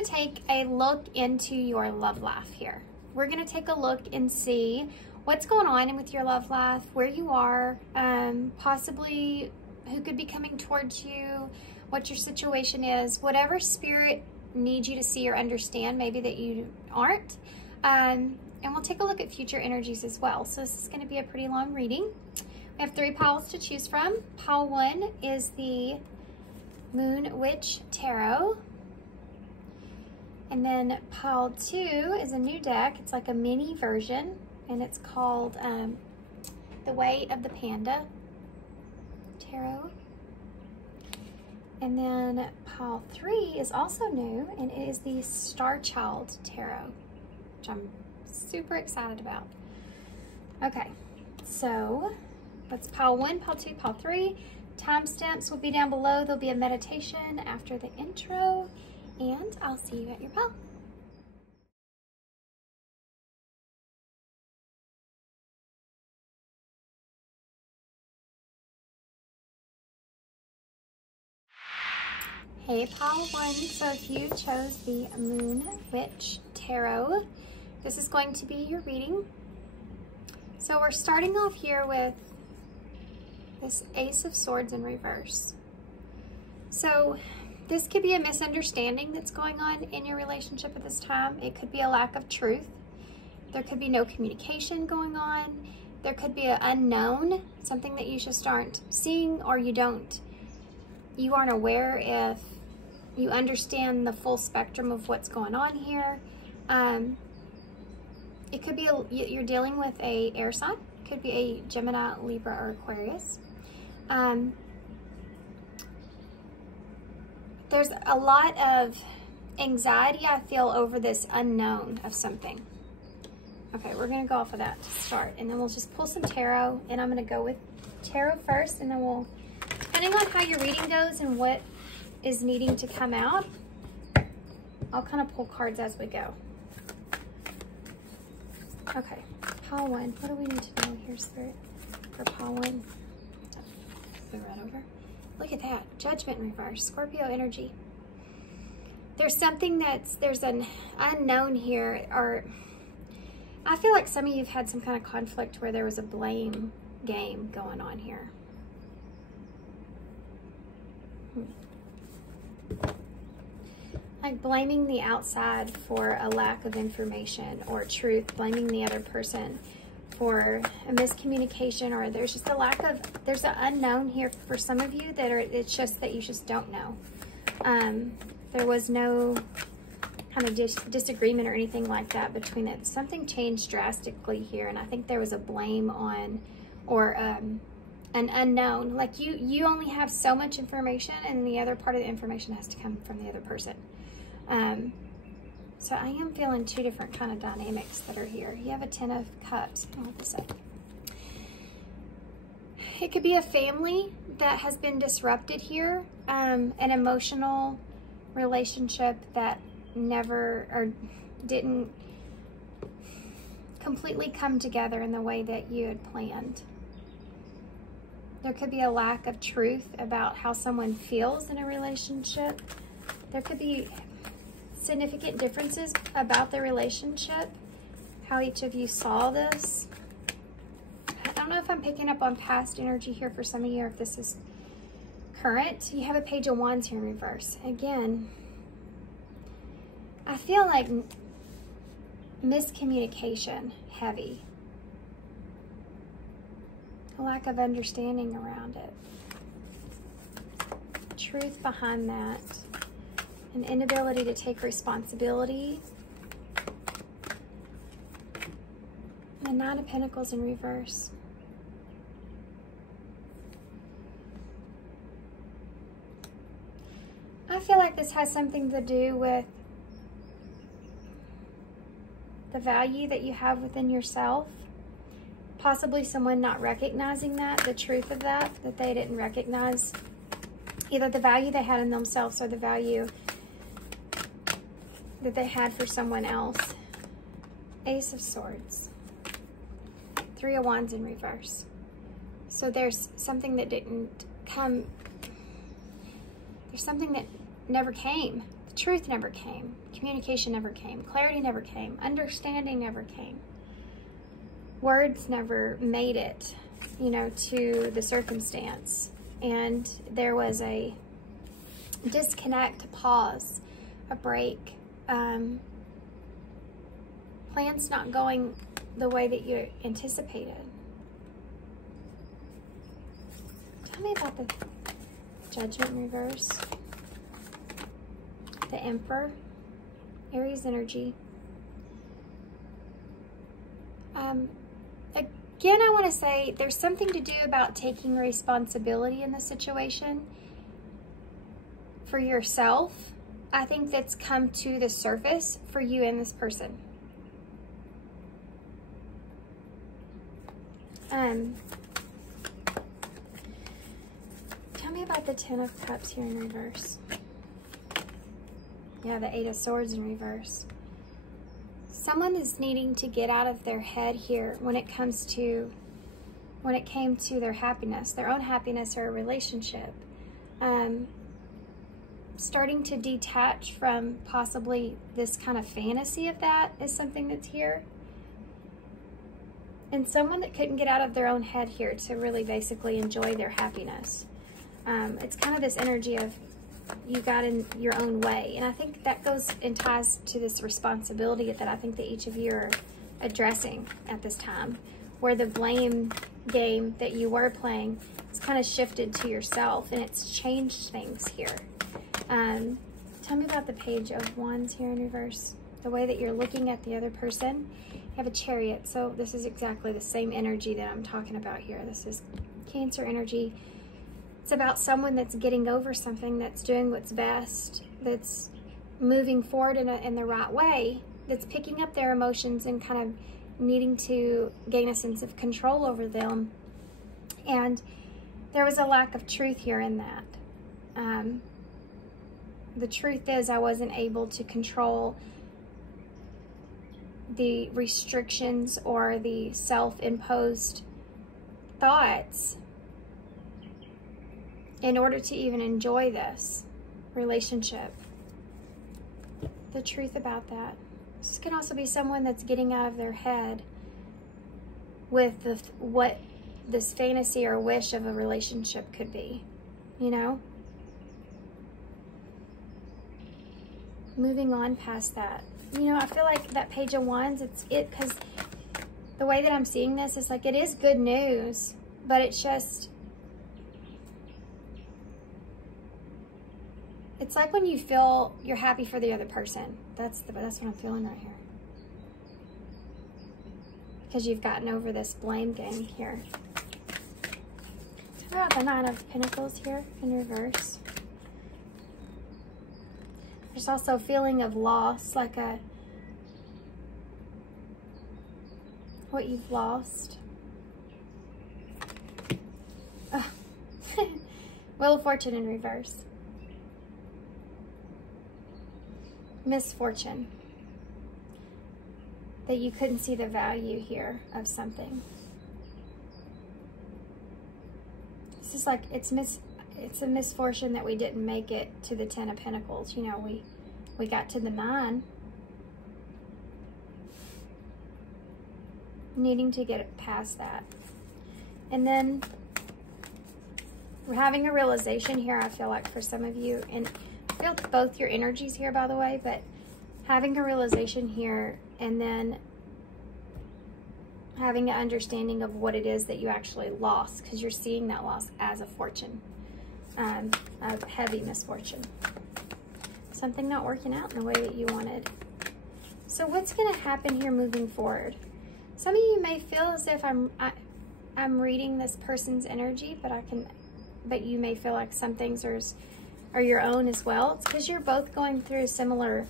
going to take a look into your love life here. We're going to take a look and see what's going on with your love life, where you are, possibly who could be coming towards you, what your situation is, whatever spirit needs you to see or understand, maybe that you aren't. And we'll take a look at future energies as well. So this is going to be a pretty long reading. We have 3 piles to choose from. Pile 1 is the Moon Witch Tarot. And then pile 2 is a new deck. It's like a mini version, and it's called The Way of the Panda Tarot. And then pile 3 is also new, and it is the StarChild Tarot, which I'm super excited about. Okay, so that's pile 1, pile 2, pile 3. Timestamps will be down below. There'll be a meditation after the intro, and I'll see you at your pile. Hey, pile 1, so if you chose the Moon Witch Tarot, this is going to be your reading. So we're starting off here with this Ace of Swords in reverse. So this could be a misunderstanding that's going on in your relationship at this time. It could be a lack of truth. There could be no communication going on. There could be an unknown, something that you just aren't seeing, or you aren't aware if you understand the full spectrum of what's going on here. It could be you're dealing with a air sign. It could be a Gemini, Libra, or Aquarius. There's a lot of anxiety I feel over this unknown of something. Okay, we're gonna go off of that to start, and then we'll just pull some tarot, and I'm gonna go with tarot first, and then we'll, depending on how your reading goes and what is needing to come out, I'll kind of pull cards as we go. Okay, pile 1. What do we need to know here, Spirit, for pile 1? Move right over. Look at that. Judgment in reverse. Scorpio energy. There's something there's an unknown here, or I feel like some of you have had some kind of conflict where there was a blame game going on here. Like blaming the outside for a lack of information or truth, blaming the other person for a miscommunication, or there's just a lack of, there's an unknown here for some of you that it's just that you just don't know. There was no kind of disagreement or anything like that between it. Something changed drastically here, and I think there was a blame on, or an unknown. Like you only have so much information, and the other part of the information has to come from the other person. So I am feeling 2 different kind of dynamics that are here. You have a 10 of Cups. I'll have to say. It could be a family that has been disrupted here, an emotional relationship that never or didn't completely come together in the way that you had planned. There could be a lack of truth about how someone feels in a relationship. There could be significant differences about the relationship, how each of you saw this. I don't know if I'm picking up on past energy here for some of you, or if this is current. You have a Page of Wands here in reverse. Again, I feel like miscommunication heavy. A lack of understanding around it. Truth behind that. An inability to take responsibility. The Nine of Pentacles in reverse. I feel like this has something to do with the value that you have within yourself. Possibly someone not recognizing that, the truth of that they didn't recognize. Either the value they had in themselves or the value that they had for someone else. Ace of Swords. 3 of Wands in reverse. So there's something that didn't come. There's something that never came. The truth never came. Communication never came. Clarity never came. Understanding never came. Words never made it, you know, to the circumstance. And there was a disconnect, a pause, a break. Plans not going the way that you anticipated. Tell me about the Judgment in reverse. The Emperor, Aries energy. Again, I want to say there's something to do about taking responsibility in the situation for yourself. I think that's come to the surface for you and this person. Tell me about the Ten of Cups here in reverse. Yeah, the Eight of Swords in reverse. Someone is needing to get out of their head here when it came to their happiness, their own happiness or a relationship. Starting to detach from possibly this kind of fantasy of that is something that's here. And someone that couldn't get out of their own head here to really basically enjoy their happiness. It's kind of this energy of you got in your own way. And I think that goes and ties to this responsibility that I think that each of you are addressing at this time, where the blame game that you were playing is kind of shifted to yourself, and it's changed things here. Tell me about the Page of Wands here in reverse. The way that you're looking at the other person. You have a Chariot, so this is exactly the same energy that I'm talking about here. This is Cancer energy. It's about someone that's getting over something, that's doing what's best, that's moving forward in the right way, that's picking up their emotions and kind of needing to gain a sense of control over them. And there was a lack of truth here in that. The truth is I wasn't able to control the restrictions or the self-imposed thoughts in order to even enjoy this relationship. The truth about that. This can also be someone that's getting out of their head with what this fantasy or wish of a relationship could be, you know? Moving on past that. You know, I feel like that Page of Wands, because the way that I'm seeing this is like it is good news, but it's just, it's like when you feel you're happy for the other person. That's what I'm feeling right here. Because you've gotten over this blame game here. How about the Nine of Pentacles here in reverse? There's also a feeling of loss, like what you've lost. Wheel of Fortune in reverse. Misfortune. That you couldn't see the value here of something. This is like, it's a misfortune that we didn't make it to the Ten of Pentacles. You know, we got to the Nine. Needing to get past that. And then we're having a realization here, I feel like, for some of you. And I feel both your energies here, by the way, but having a realization here and then having an understanding of what it is that you actually lost, because you're seeing that loss as a fortune. A heavy misfortune. Something not working out in the way that you wanted. So what's going to happen here moving forward? Some of you may feel as if I'm reading this person's energy, but you may feel like some things are your own as well. It's because you're both going through a similar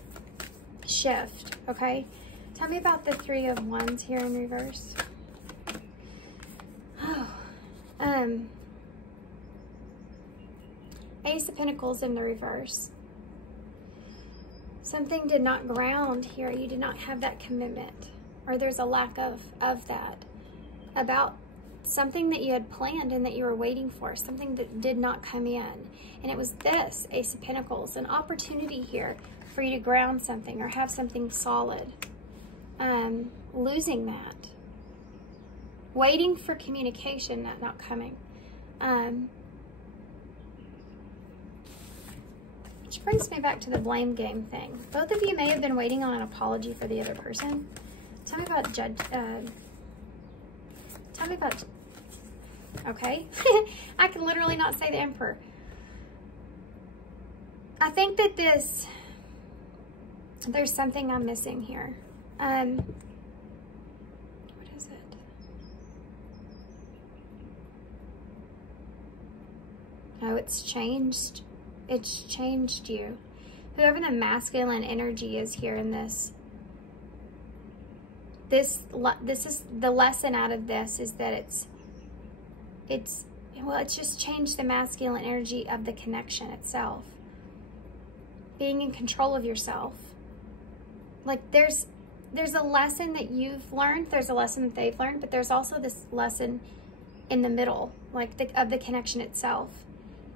shift, okay? Tell me about the Three of Wands here in reverse. Ace of Pentacles in the reverse. Something did not ground here. You did not have that commitment, or there's a lack of that about something that you had planned and that you were waiting for, something that did not come in. And it was this Ace of Pentacles, an opportunity here for you to ground something or have something solid. Losing that. Waiting for communication, that not coming. Which brings me back to the blame game thing. Both of you may have been waiting on an apology for the other person. Tell me about okay. I can literally not say the Emperor. I think that there's something I'm missing here. What is it? Oh, it's changed. It's changed you. Whoever the masculine energy is here in this is the lesson out of this, is that it's just changed the masculine energy of the connection itself. Being in control of yourself. Like there's a lesson that you've learned, there's a lesson that they've learned, but there's also this lesson in the middle, like of the connection itself,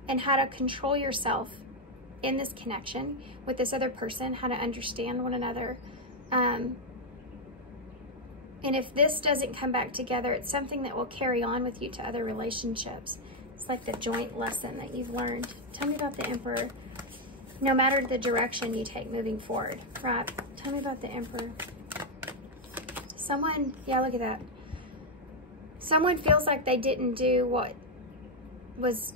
and how to control yourself in this connection with this other person, how to understand one another. And if this doesn't come back together, it's something that will carry on with you to other relationships. It's like the joint lesson that you've learned. Tell me about the Emperor. No matter the direction you take moving forward, right? Tell me about the Emperor. Someone, yeah, look at that. Someone feels like they didn't do what was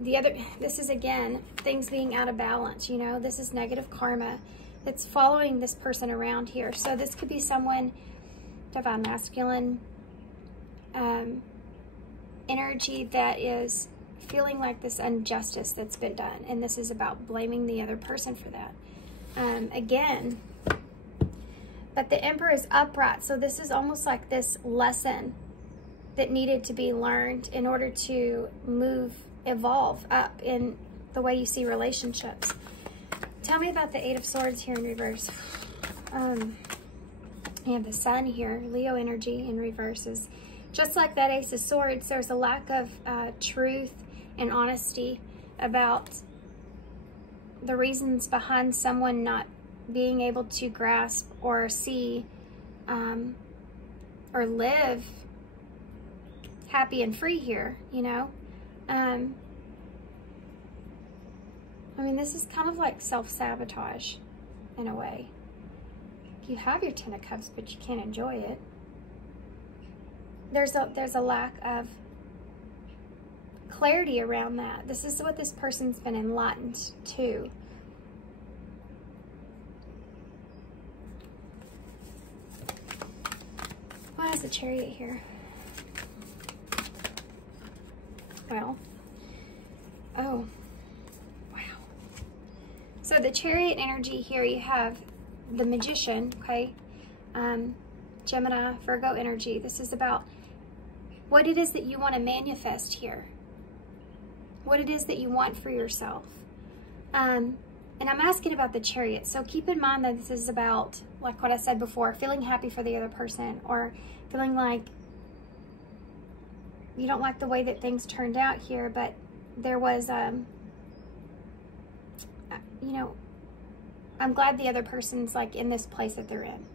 the other. This is, again, things being out of balance, you know. This is negative karma that's following this person around here. So this could be someone, divine masculine energy, that is feeling like this injustice that's been done, and this is about blaming the other person for that. Again, but the Emperor is upright, so this is almost like this lesson that needed to be learned in order to evolve up in the way you see relationships. Tell me about the Eight of Swords here in reverse. You have the Sun here, Leo energy in reverse. Is just like that Ace of Swords, there's a lack of truth and honesty about the reasons behind someone not being able to grasp or see or live happy and free here, you know. I mean, this is kind of like self-sabotage in a way. You have your Ten of Cups, but you can't enjoy it. There's a lack of clarity around that. This is what this person's been enlightened to. Why is the Chariot here? Well, oh, wow. So the Chariot energy here, you have the Magician, okay? Gemini, Virgo energy. This is about what it is that you want to manifest here. What it is that you want for yourself. And I'm asking about the Chariot. So keep in mind that this is about, like what I said before, feeling happy for the other person, or feeling like you don't like the way that things turned out here, but there was, you know, I'm glad the other person's like in this place that they're in.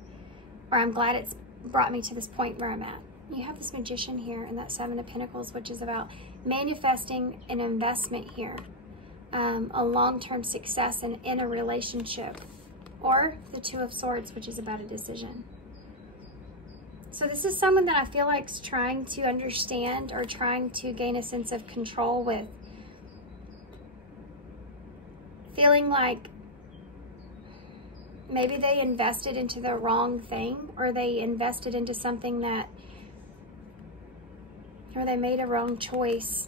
Or I'm glad it's brought me to this point where I'm at. You have this Magician here and that Seven of Pentacles, which is about manifesting an investment here. A long-term success in a relationship. Or the Two of Swords, which is about a decision. So this is someone that I feel like is trying to understand or trying to gain a sense of control with. Feeling like maybe they invested into the wrong thing, or they invested into something that, or they made a wrong choice,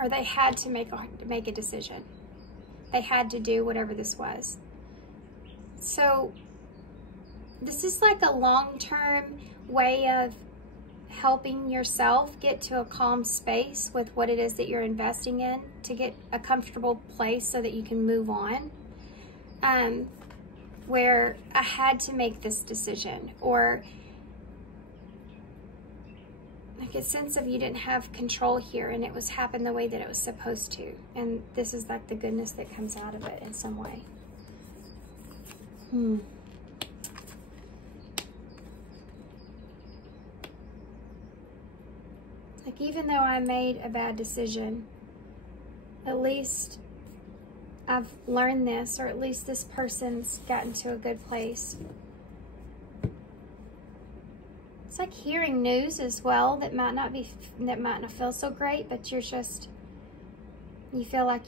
or they had to make a decision. They had to do whatever this was. So this is like a long-term way of helping yourself get to a calm space with what it is that you're investing in, to get a comfortable place so that you can move on. Where I had to make this decision, or a sense of you didn't have control here, and it was happened the way that it was supposed to. And this is like the goodness that comes out of it in some way. Like, even though I made a bad decision, at least I've learned this, or at least this person's gotten to a good place. It's like hearing news as well that might not feel so great, but you feel like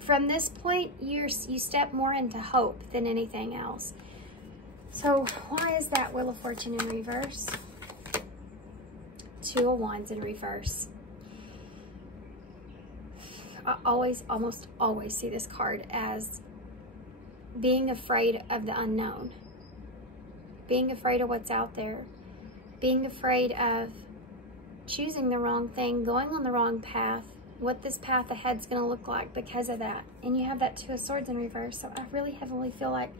from this point, you step more into hope than anything else. So why is that Wheel of Fortune in reverse? Two of Wands in reverse. I almost always see this card as being afraid of the unknown. Being afraid of what's out there. Being afraid of choosing the wrong thing, going on the wrong path, what this path ahead's going to look like because of that. And you have that Two of Swords in reverse. So I really heavily feel like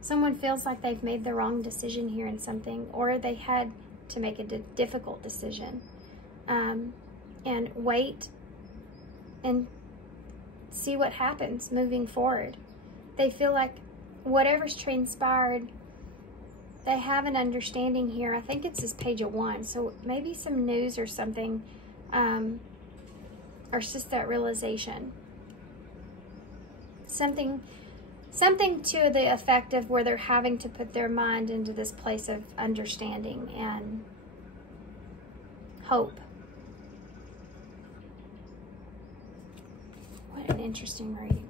someone feels like they've made the wrong decision here in something, or they had to make a difficult decision. And wait and see what happens moving forward. They feel like whatever's transpired, they have an understanding here. I think it's this Page of Wands. So maybe some news or something, or it's just that realization. Something to the effect of where they're having to put their mind into this place of understanding and hope. What an interesting reading.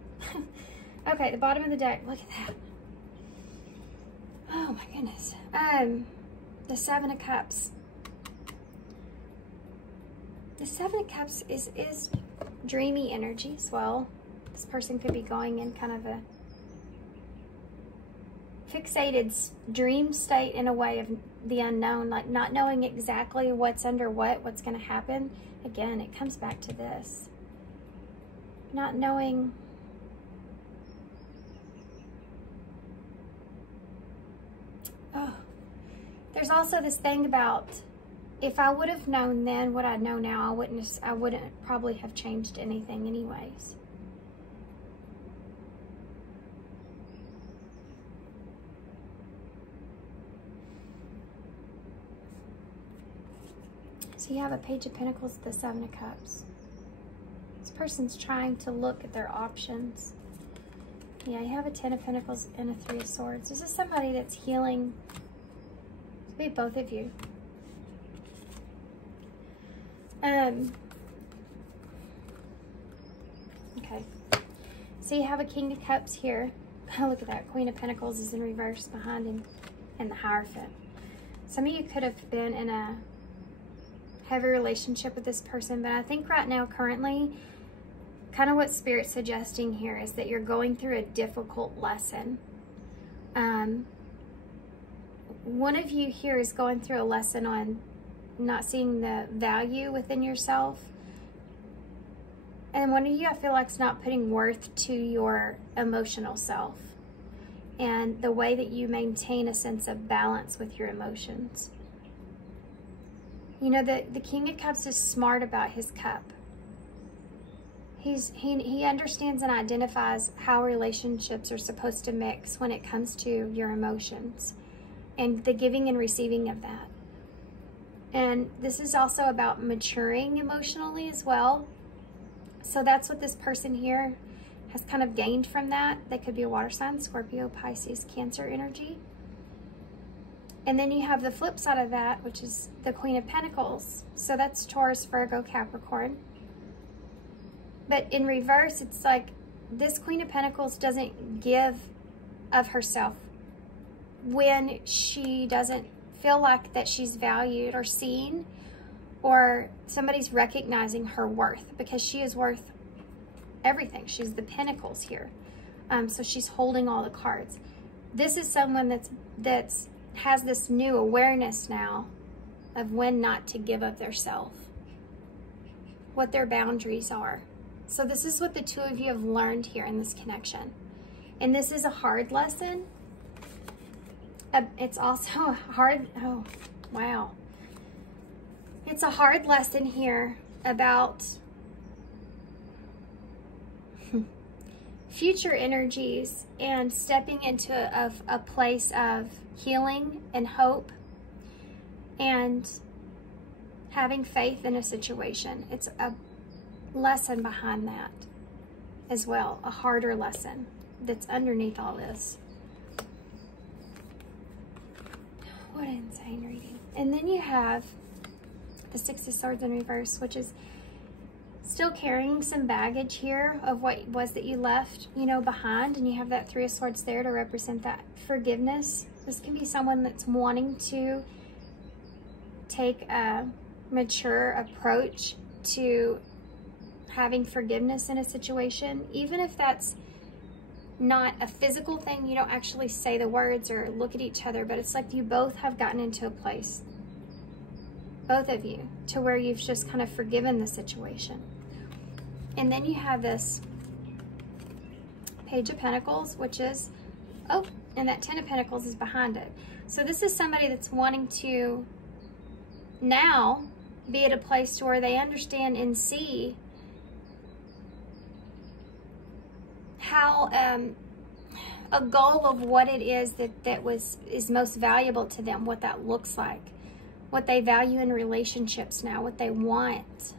Okay, the bottom of the deck. Look at that. Oh my goodness. The Seven of Cups. The Seven of Cups is dreamy energy as well. This person could be going in kind of a fixated dream state in a way of the unknown, like not knowing exactly what's under what's going to happen. Again, it comes back to this. Not knowing. Oh, there's also this thing about, if I would have known then what I know now, I wouldn't probably have changed anything anyways. So you have a Page of Pentacles, the Seven of Cups. This person's trying to look at their options. Yeah, you have a Ten of Pentacles and a Three of Swords. This is somebody that's healing. It could be both of you. Okay. So you have a King of Cups here. Oh, look at that. Queen of Pentacles is in reverse behind him, and the Hierophant. Some of you could have been in a heavy relationship with this person, but I think right now, currently, kind of what Spirit's suggesting here is that you're going through a difficult lesson. One of you here is going through a lesson on not seeing the value within yourself. And one of you, I feel like, is not putting worth to your emotional self and the way that you maintain a sense of balance with your emotions. You know, the King of Cups is smart about his cup. He understands and identifies how relationships are supposed to mix when it comes to your emotions and the giving and receiving of that. And this is also about maturing emotionally as well. So that's what this person here has kind of gained from that. They could be a water sign, Scorpio, Pisces, Cancer energy. And then you have the flip side of that, which is the Queen of Pentacles. So that's Taurus, Virgo, Capricorn. But in reverse, it's like this Queen of Pentacles doesn't give of herself when she doesn't feel like that she's valued or seen, or somebody's recognizing her worth, because she is worth everything. She's the Pentacles here. So she's holding all the cards. This is someone that's has this new awareness now of when not to give of their self, what their boundaries are. So this is what the two of you have learned here in this connection. And this is a hard lesson. It's also a hard, oh, wow. It's a hard lesson here about future energies and stepping into a place of healing and hope and having faith in a situation. It's a lesson behind that as well, a harder lesson that's underneath all this. What an insane reading. And then you have the Six of Swords in reverse, which is still carrying some baggage here of what it was that you left, you know, behind. And you have that Three of Swords there to represent that forgiveness. This can be someone that's wanting to take a mature approach to having forgiveness in a situation, even if that's not a physical thing. You don't actually say the words or look at each other, but it's like you both have gotten into a place, both of you, to where you've just kind of forgiven the situation. And then you have this Page of Pentacles, which is, oh, and that Ten of Pentacles is behind it. So this is somebody that's wanting to now be at a place to where they understand and see how a goal of what it is that is most valuable to them, what that looks like, what they value in relationships now, what they want,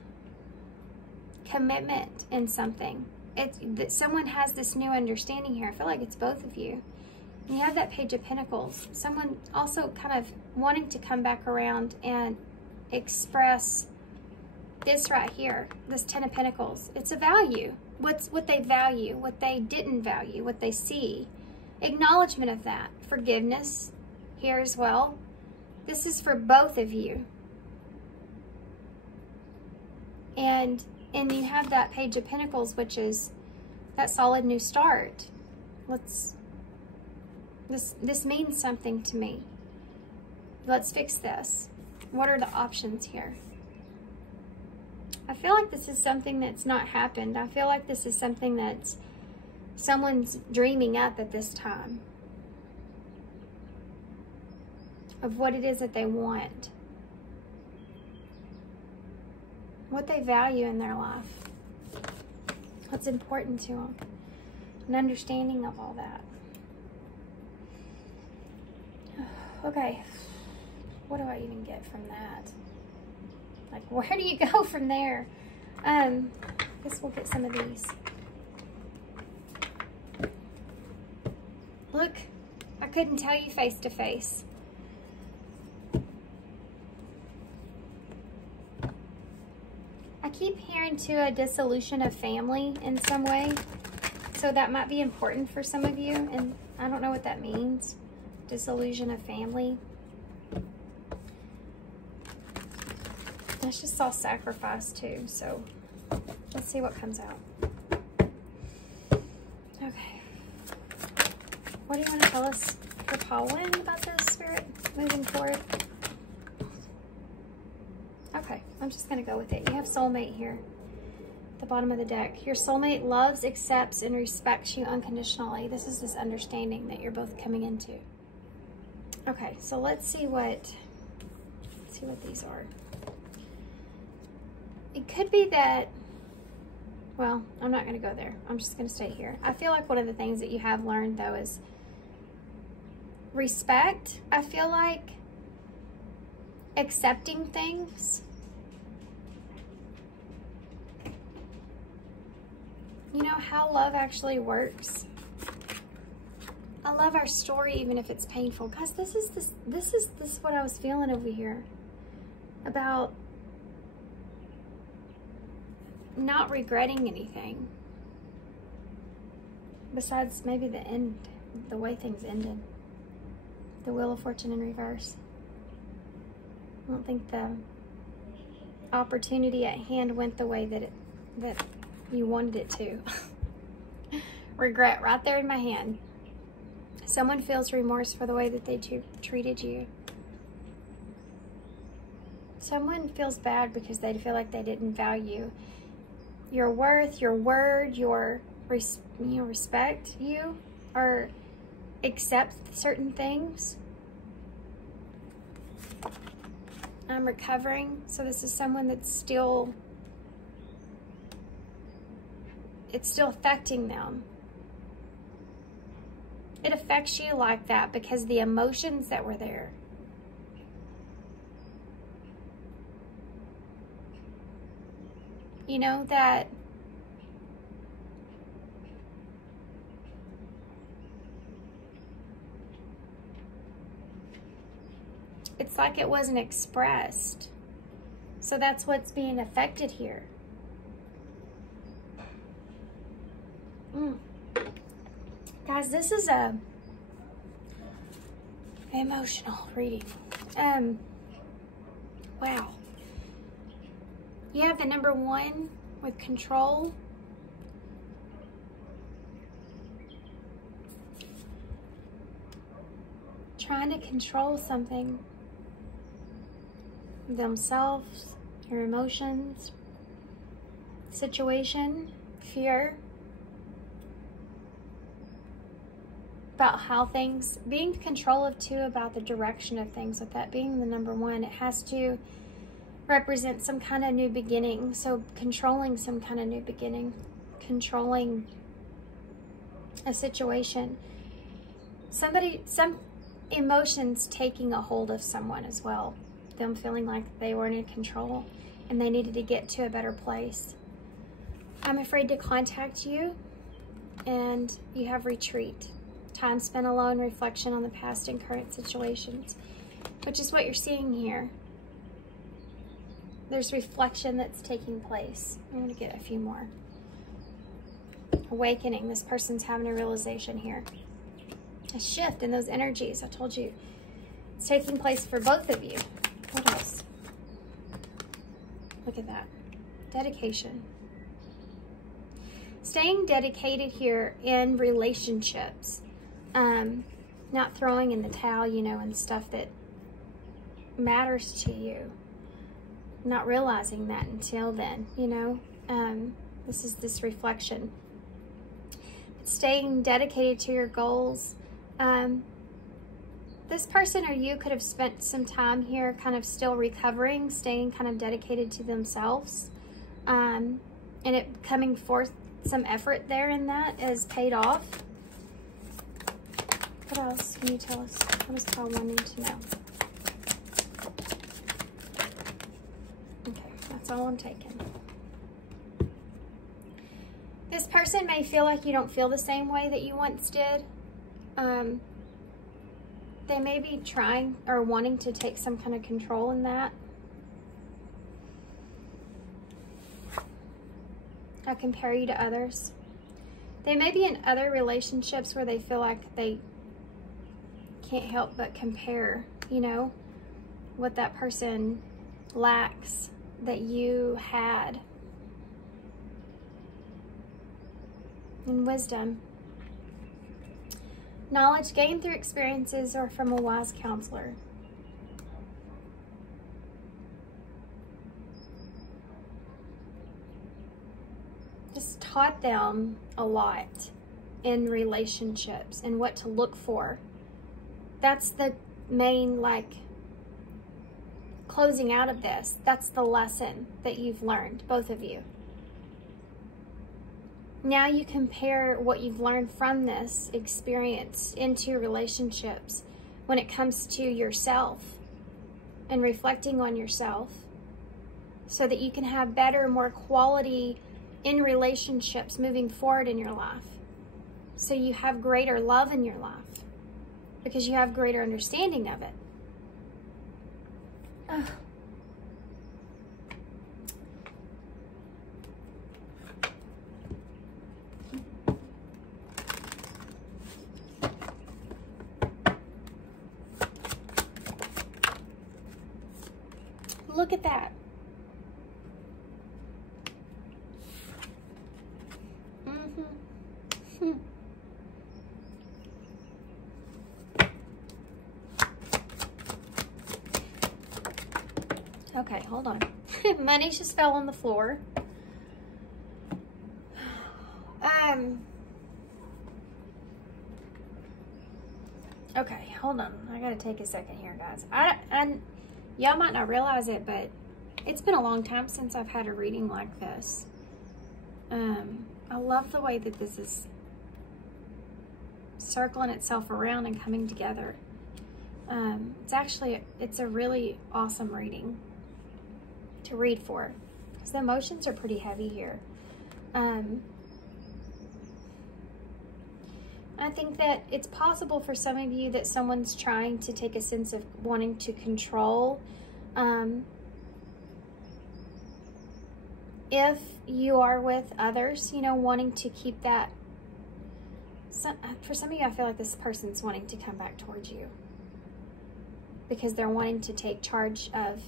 commitment in something. It's that someone has this new understanding here. I feel like it's both of you. And you have that Page of Pentacles, someone also kind of wanting to come back around and express this right here, this Ten of Pentacles. It's a value. What they value, what they didn't value, what they see. Acknowledgement of that. Forgiveness here as well. This is for both of you. And you have that Page of Pentacles, which is that solid new start. This means something to me. Let's fix this. What are the options here? I feel like this is something that's not happened. I feel like this is something that's someone's dreaming up at this time of what it is that they want, what they value in their life, what's important to them, an understanding of all that. Okay, what do I even get from that? Like, where do you go from there? I guess we'll get some of these. Look, I couldn't tell you face to face. I keep hearing to a dissolution of family in some way. So that might be important for some of you. And I don't know what that means. Dissolution of family. I just saw sacrifice too, so let's see what comes out. Okay. What do you want to tell us for Pauline about this, Spirit, moving forward? Okay, I'm just going to go with it. You have soulmate here at the bottom of the deck. Your soulmate loves, accepts, and respects you unconditionally. This is this understanding that you're both coming into. Okay, so let's see what these are. It could be that, well, I'm not going to go there. I'm just going to stay here. I feel like one of the things that you have learned, though, is respect. I feel like accepting things. You know, how love actually works. I love our story, even if it's painful. Guys, this is what I was feeling over here. About not regretting anything besides maybe the end, the way things ended. The Wheel of Fortune in reverse. I don't think the opportunity at hand went the way that you wanted it to. Regret right there in my hand. Someone feels remorse for the way that they treated you. Someone feels bad because they feel like they didn't value your worth, your word, your respect you, or accept certain things. I'm recovering. So this is someone that's still, it's still affecting them. It affects you like that because the emotions that were there. You know, that it's like it wasn't expressed. So that's what's being affected here. Guys, this is a emotional reading. Wow. You have the number 1 with control. Trying to control something. Themselves, your emotions, situation, fear. About how things, being in control of too, about the direction of things. With that being the number 1, it has to represent some kind of new beginning. So controlling some kind of new beginning, controlling a situation. Somebody, some emotions taking a hold of someone as well. Them feeling like they weren't in control and they needed to get to a better place. I'm afraid to contact you, and you have retreat. Time spent alone, reflection on the past and current situations, which is what you're seeing here. There's reflection that's taking place. I'm going to get a few more. Awakening. This person's having a realization here. A shift in those energies. I told you it's taking place for both of you. What else? Look at that. Dedication. Staying dedicated here in relationships. Not throwing in the towel, you know, and stuff that matters to you. Not realizing that until then, you know. This is this reflection. Staying dedicated to your goals. This person or you could have spent some time here kind of still recovering, staying kind of dedicated to themselves. And it coming forth, some effort there in that is paid off. What else can you tell us? What does Pile 1 need to know? Okay, that's all I'm taking. This person may feel like you don't feel the same way that you once did. They may be trying or wanting to take some kind of control in that. I'll compare you to others. They may be in other relationships where they feel like they can't help but compare, you know, what that person lacks that you had. And wisdom. Knowledge gained through experiences or from a wise counselor. Just taught them a lot in relationships and what to look for. That's the main, like, closing out of this. That's the lesson that you've learned, both of you. Now you compare what you've learned from this experience into relationships when it comes to yourself and reflecting on yourself so that you can have better, more quality in relationships moving forward in your life. So you have greater love in your life because you have greater understanding of it. Ugh. Look at that. Okay, hold on. Money just fell on the floor. Okay, hold on. I gotta take a second here, guys. Y'all might not realize it, but it's been a long time since I've had a reading like this. I love the way that this is circling itself around and coming together. It's a really awesome reading to read for, because the emotions are pretty heavy here. I think that it's possible for some of you that someone's trying to take a sense of wanting to control. If you are with others, you know, wanting to keep that. For some of you, I feel like this person's wanting to come back towards you because they're wanting to take charge of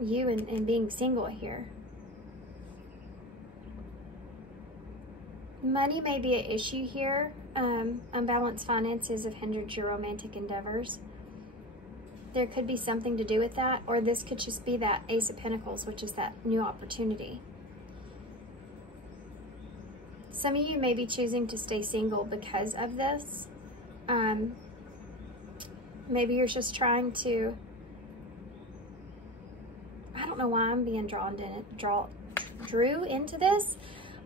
you and being single here. Money may be an issue here. Unbalanced finances have hindered your romantic endeavors. There could be something to do with that, or this could just be that Ace of Pentacles, which is that new opportunity. Some of you may be choosing to stay single because of this. Maybe you're just trying to, I don't know why I'm being drew into this.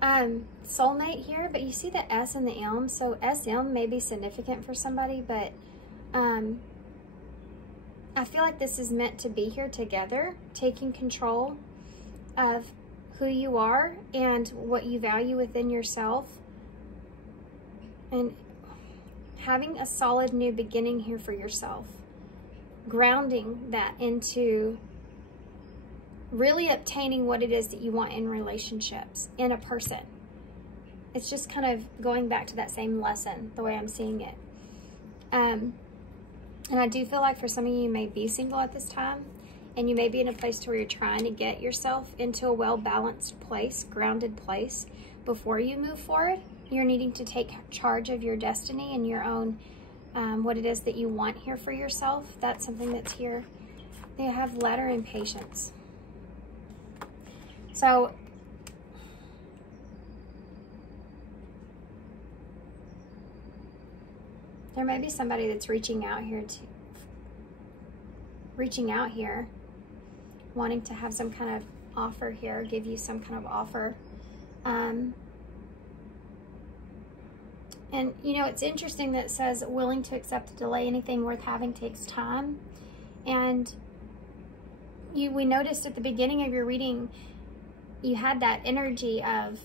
Soulmate here, but you see the S and the M, so SM may be significant for somebody, but I feel like this is meant to be here together, taking control of who you are and what you value within yourself, and having a solid new beginning here for yourself, grounding that into really obtaining what it is that you want in relationships, in a person. It's just kind of going back to that same lesson, the way I'm seeing it. And I do feel like for some of you, you may be single at this time, and you may be in a place to where you're trying to get yourself into a well-balanced place, grounded place, before you move forward. You're needing to take charge of your destiny and your own, what it is that you want here for yourself. That's something that's here. They have letter and patience. So there may be somebody that's reaching out here, wanting to have some kind of offer here, give you some kind of offer. And you know, it's interesting that it says willing to accept a delay. Anything worth having takes time. And we noticed at the beginning of your reading, you had that energy of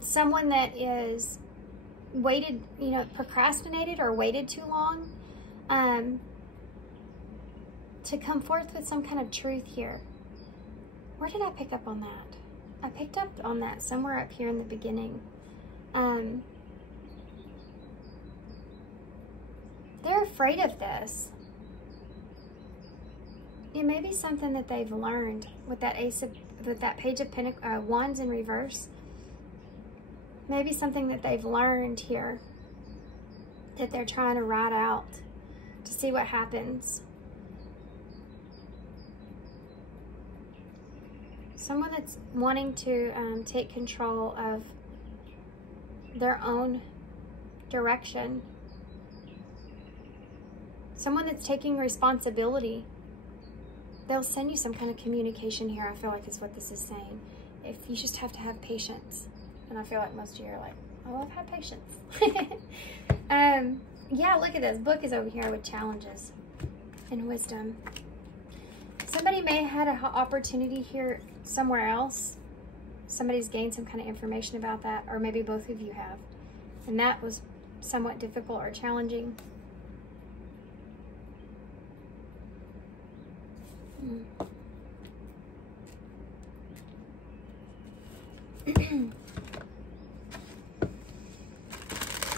someone that is waited, you know, procrastinated or waited too long to come forth with some kind of truth here. Where did I pick up on that? I picked up on that somewhere up here in the beginning. They're afraid of this. It may be something that they've learned with that with that Page of Wands in reverse. Maybe something that they've learned here that they're trying to ride out to see what happens. Someone that's wanting to take control of their own direction. Someone that's taking responsibility. They'll send you some kind of communication here, I feel like is what this is saying. If you just have to have patience. And I feel like most of you are like, oh, I've had patience. Yeah, look at this. Book is over here with challenges and wisdom. Somebody may have had an opportunity here somewhere else. Somebody's gained some kind of information about that, or maybe both of you have. And that was somewhat difficult or challenging.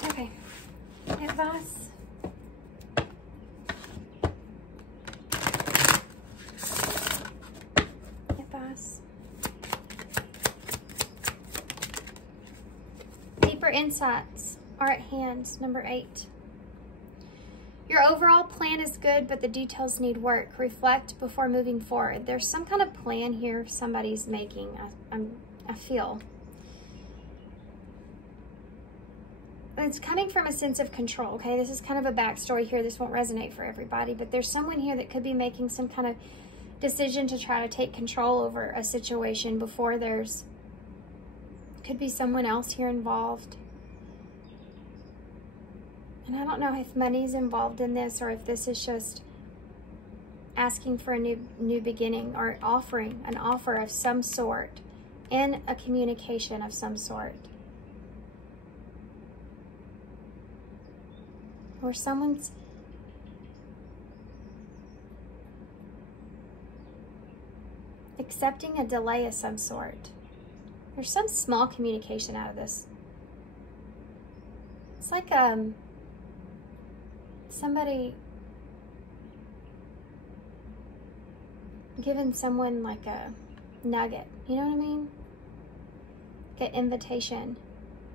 Okay. Advice. Deeper insights are at hand. Number 8. Your overall plan is good, but the details need work. Reflect before moving forward. There's some kind of plan here somebody's making, I feel. it's coming from a sense of control, okay? This is kind of a backstory here. This won't resonate for everybody, but there's someone here that could be making some kind of decision to try to take control over a situation before could be someone else here involved. And I don't know if money's involved in this or if this is just asking for a new beginning or offering an offer of some sort in a communication of some sort. Or someone's accepting a delay of some sort. There's some small communication out of this. It's like somebody giving someone like a nugget. You know what I mean? Like an invitation,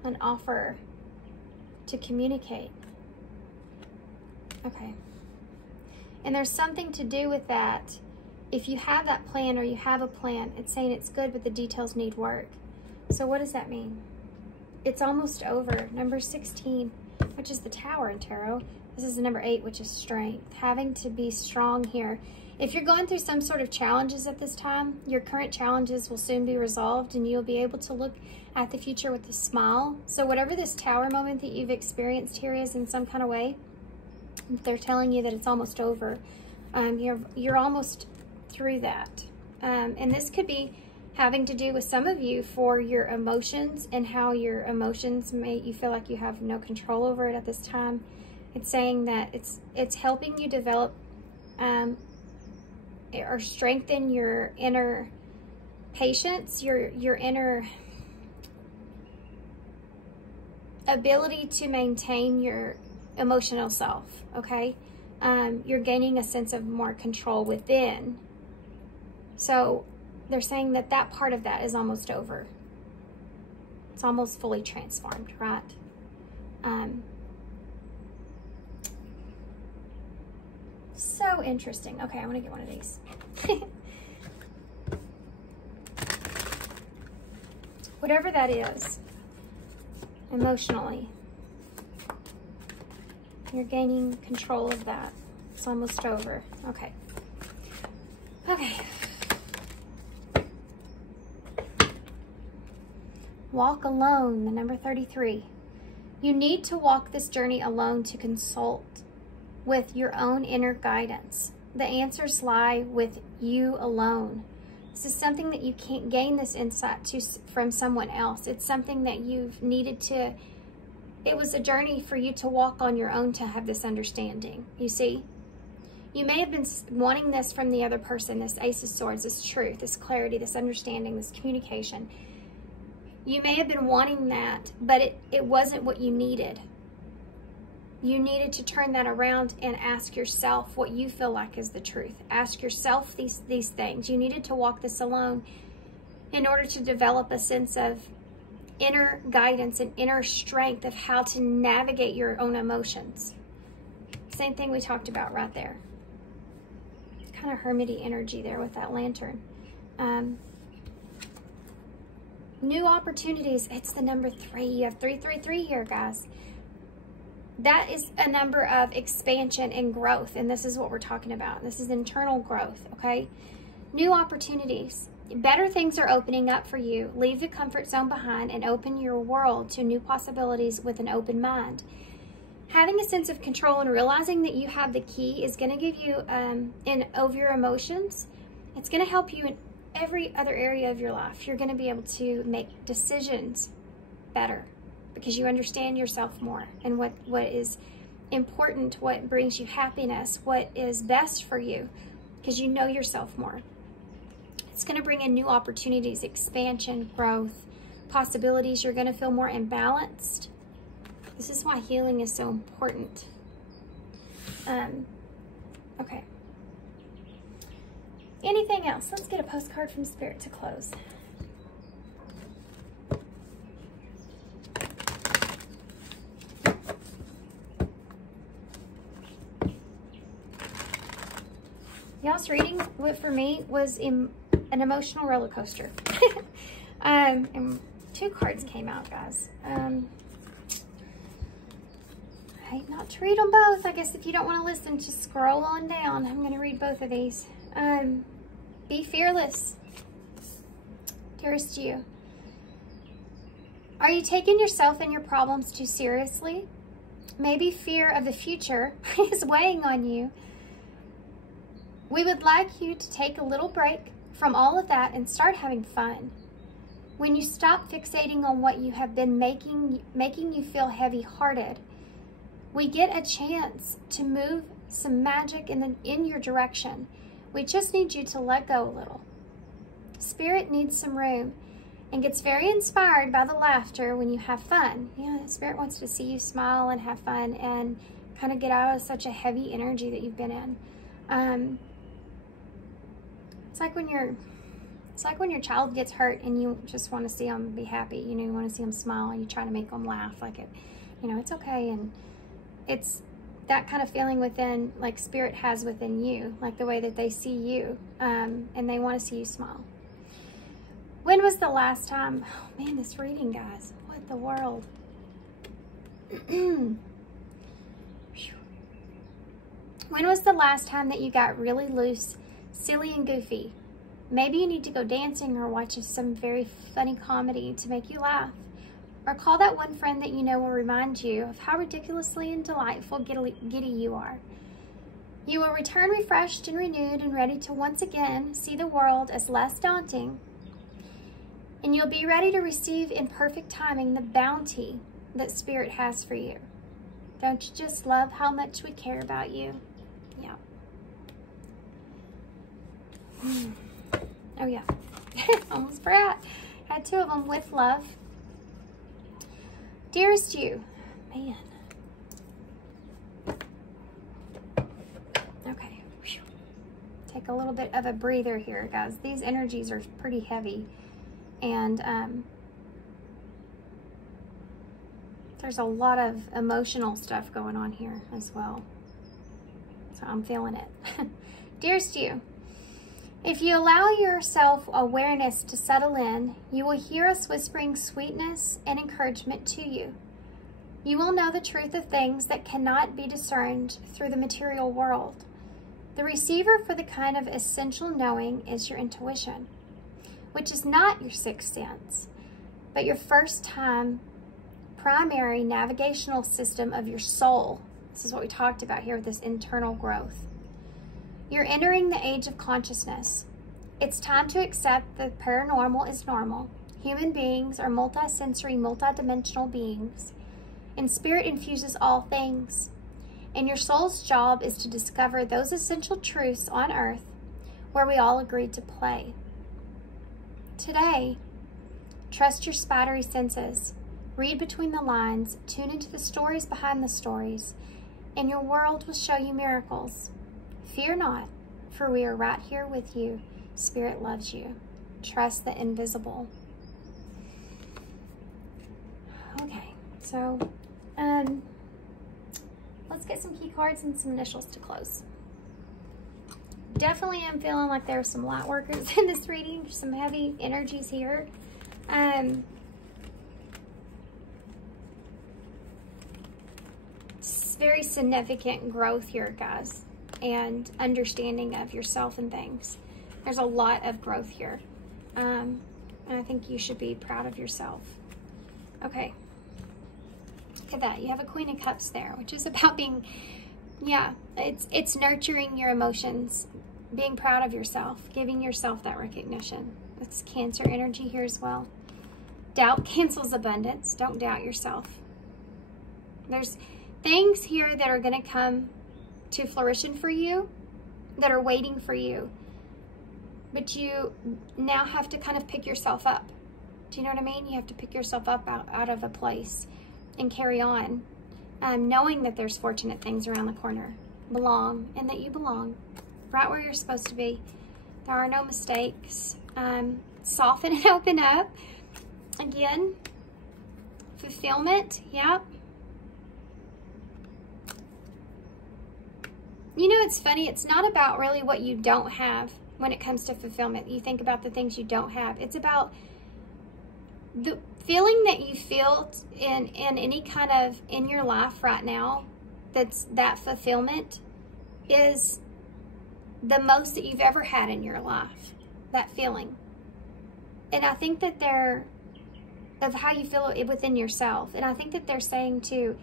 an offer to communicate. Okay. And there's something to do with that. If you have that plan or you have a plan, it's saying it's good, but the details need work. So what does that mean? It's almost over. Number 16, which is the Tower in Tarot. This is the number 8, which is strength. Having to be strong here. If you're going through some sort of challenges at this time, your current challenges will soon be resolved and you'll be able to look at the future with a smile. So whatever this Tower moment that you've experienced here is in some kind of way, they're telling you that it's almost over. You're almost through that. And this could be having to do with some of you for your emotions and how your emotions make you feel like you have no control over it at this time. It's saying that it's helping you develop or strengthen your inner patience, your inner ability to maintain your emotional self, okay? You're gaining a sense of more control within. So they're saying that that part of that is almost over. It's almost fully transformed, right? So interesting. Okay, I want to get one of these. Whatever that is, emotionally, you're gaining control of that. It's almost over. Okay. Okay. Walk alone, the number 33. You need to walk this journey alone to consult with your own inner guidance. The answers lie with you alone. This is something that you can't gain this insight from someone else. It's something that you've needed to, it was a journey for you to walk on your own to have this understanding, you see? You may have been wanting this from the other person, this Ace of Swords, this truth, this clarity, this understanding, this communication. You may have been wanting that, but it wasn't what you needed. You needed to turn that around and ask yourself what you feel like is the truth. Ask yourself these things. You needed to walk this alone in order to develop a sense of inner guidance and inner strength of how to navigate your own emotions. Same thing we talked about right there. Kind of hermity energy there with that lantern. New opportunities. It's the number 3. You have 333 here, guys. That is a number of expansion and growth, and this is what we're talking about. This is internal growth, okay? New opportunities. Better things are opening up for you. Leave the comfort zone behind and open your world to new possibilities with an open mind. Having a sense of control and realizing that you have the key is going to give you, over your emotions, it's going to help you in every other area of your life. You're going to be able to make decisions better, because you understand yourself more and what is important, what brings you happiness, what is best for you, because you know yourself more. It's going to bring in new opportunities, expansion, growth, possibilities. You're going to feel more imbalanced. This is why healing is so important. Okay. Anything else? Let's get a postcard from Spirit to close. Y'all's reading, for me, was an emotional roller coaster. And 2 cards came out, guys. Okay, not to read them both. I guess if you don't want to listen, just scroll on down. I'm going to read both of these. Be fearless. Dearest you. Are you taking yourself and your problems too seriously? Maybe fear of the future is weighing on you. We would like you to take a little break from all of that and start having fun. When you stop fixating on what you have been making you feel heavy-hearted, we get a chance to move some magic in your direction. We just need you to let go a little. Spirit needs some room and gets very inspired by the laughter when you have fun. You know, Spirit wants to see you smile and have fun and kind of get out of such a heavy energy that you've been in. It's like when your child gets hurt and you just want to see them be happy. You know, you want to see them smile and you try to make them laugh like it, you know, it's okay. And it's that kind of feeling within, like Spirit has within you, like the way that they see you, and they want to see you smile. When was the last time, oh man, this reading, guys, what the world? When was the last time that you got really loose, silly and goofy? Maybe you need to go dancing or watch some very funny comedy to make you laugh. Or call that one friend that you know will remind you of how ridiculously and delightful giddy you are. You will return refreshed and renewed and ready to once again see the world as less daunting. And you'll be ready to receive in perfect timing the bounty that Spirit has for you. Don't you just love how much we care about you? Yeah. Oh yeah. Almost forgot. Had two of them with love. Dearest you, man. Okay. Take a little bit of a breather here, guys. These energies are pretty heavy. And there's a lot of emotional stuff going on here as well. So I'm feeling it. Dearest you, if you allow your self-awareness to settle in, you will hear us whispering sweetness and encouragement to you. You will know the truth of things that cannot be discerned through the material world. The receiver for the kind of essential knowing is your intuition, which is not your sixth sense, but your first-time primary navigational system of your soul. This is what we talked about here with this internal growth. You're entering the age of consciousness. It's time to accept that paranormal is normal. Human beings are multisensory, multidimensional beings, and Spirit infuses all things. And your soul's job is to discover those essential truths on earth where we all agreed to play. Today, trust your spidery senses, read between the lines, tune into the stories behind the stories, and your world will show you miracles. Fear not, for we are right here with you. Spirit loves you. Trust the invisible. Okay, so let's get some key cards and some initials to close. Definitely am feeling like there are some light workers in this reading, some heavy energies here. It's very significant growth here, guys, and understanding of yourself and things. There's a lot of growth here. And I think you should be proud of yourself. Okay. Look at that. You have a Queen of Cups there, which is about being, yeah, it's nurturing your emotions, being proud of yourself, giving yourself that recognition. It's Cancer energy here as well. Doubt cancels abundance. Don't doubt yourself. There's things here that are going to come to fruition for you, that are waiting for you. But you now have to kind of pick yourself up. Do you know what I mean? You have to pick yourself up out of a place and carry on, knowing that there's fortunate things around the corner. Belong, and that you belong right where you're supposed to be. There are no mistakes. Soften and open up. Again, fulfillment, yep. You know, it's funny. It's not about really what you don't have when it comes to fulfillment. You think about the things you don't have. It's about the feeling that you feel in any kind of, in your life right now, that fulfillment is the most that you've ever had in your life, that feeling. And I think that of how you feel within yourself. And I think that they're saying to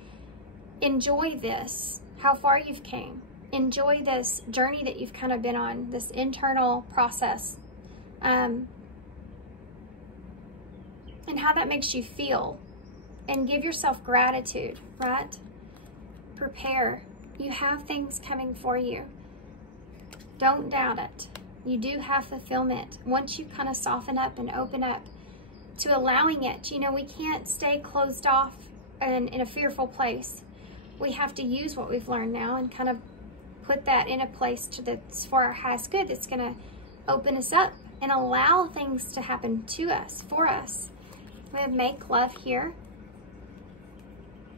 enjoy this, how far you've came. Enjoy this journey that you've kind of been on, this internal process. And how that makes you feel. And give yourself gratitude, right? Prepare. You have things coming for you. Don't doubt it. You do have fulfillment. Once you kind of soften up and open up to allowing it, you know, we can't stay closed off and in a fearful place. We have to use what we've learned now and kind of put that in a place that's for our highest good, that's going to open us up and allow things to happen to us, for us. We have make love here.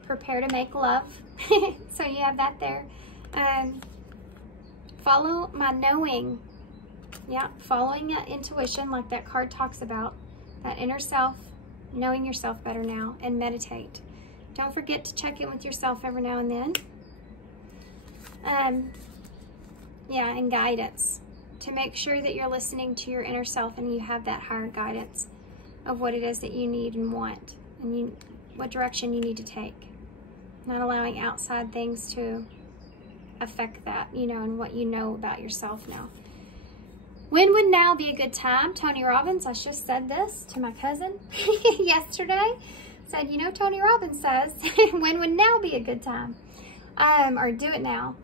Prepare to make love. So you have that there. Follow my knowing. Yeah, following that intuition, like that card talks about. That inner self, knowing yourself better now, and meditate. Don't forget to check in with yourself every now and then. Yeah, and guidance. To make sure that you're listening to your inner self and you have that higher guidance of what it is that you need and want, and what direction you need to take. Not allowing outside things to affect that, you know, and what you know about yourself now. When would now be a good time? Tony Robbins, I just said this to my cousin yesterday. Said, you know, Tony Robbins says, when would now be a good time? Or do it now.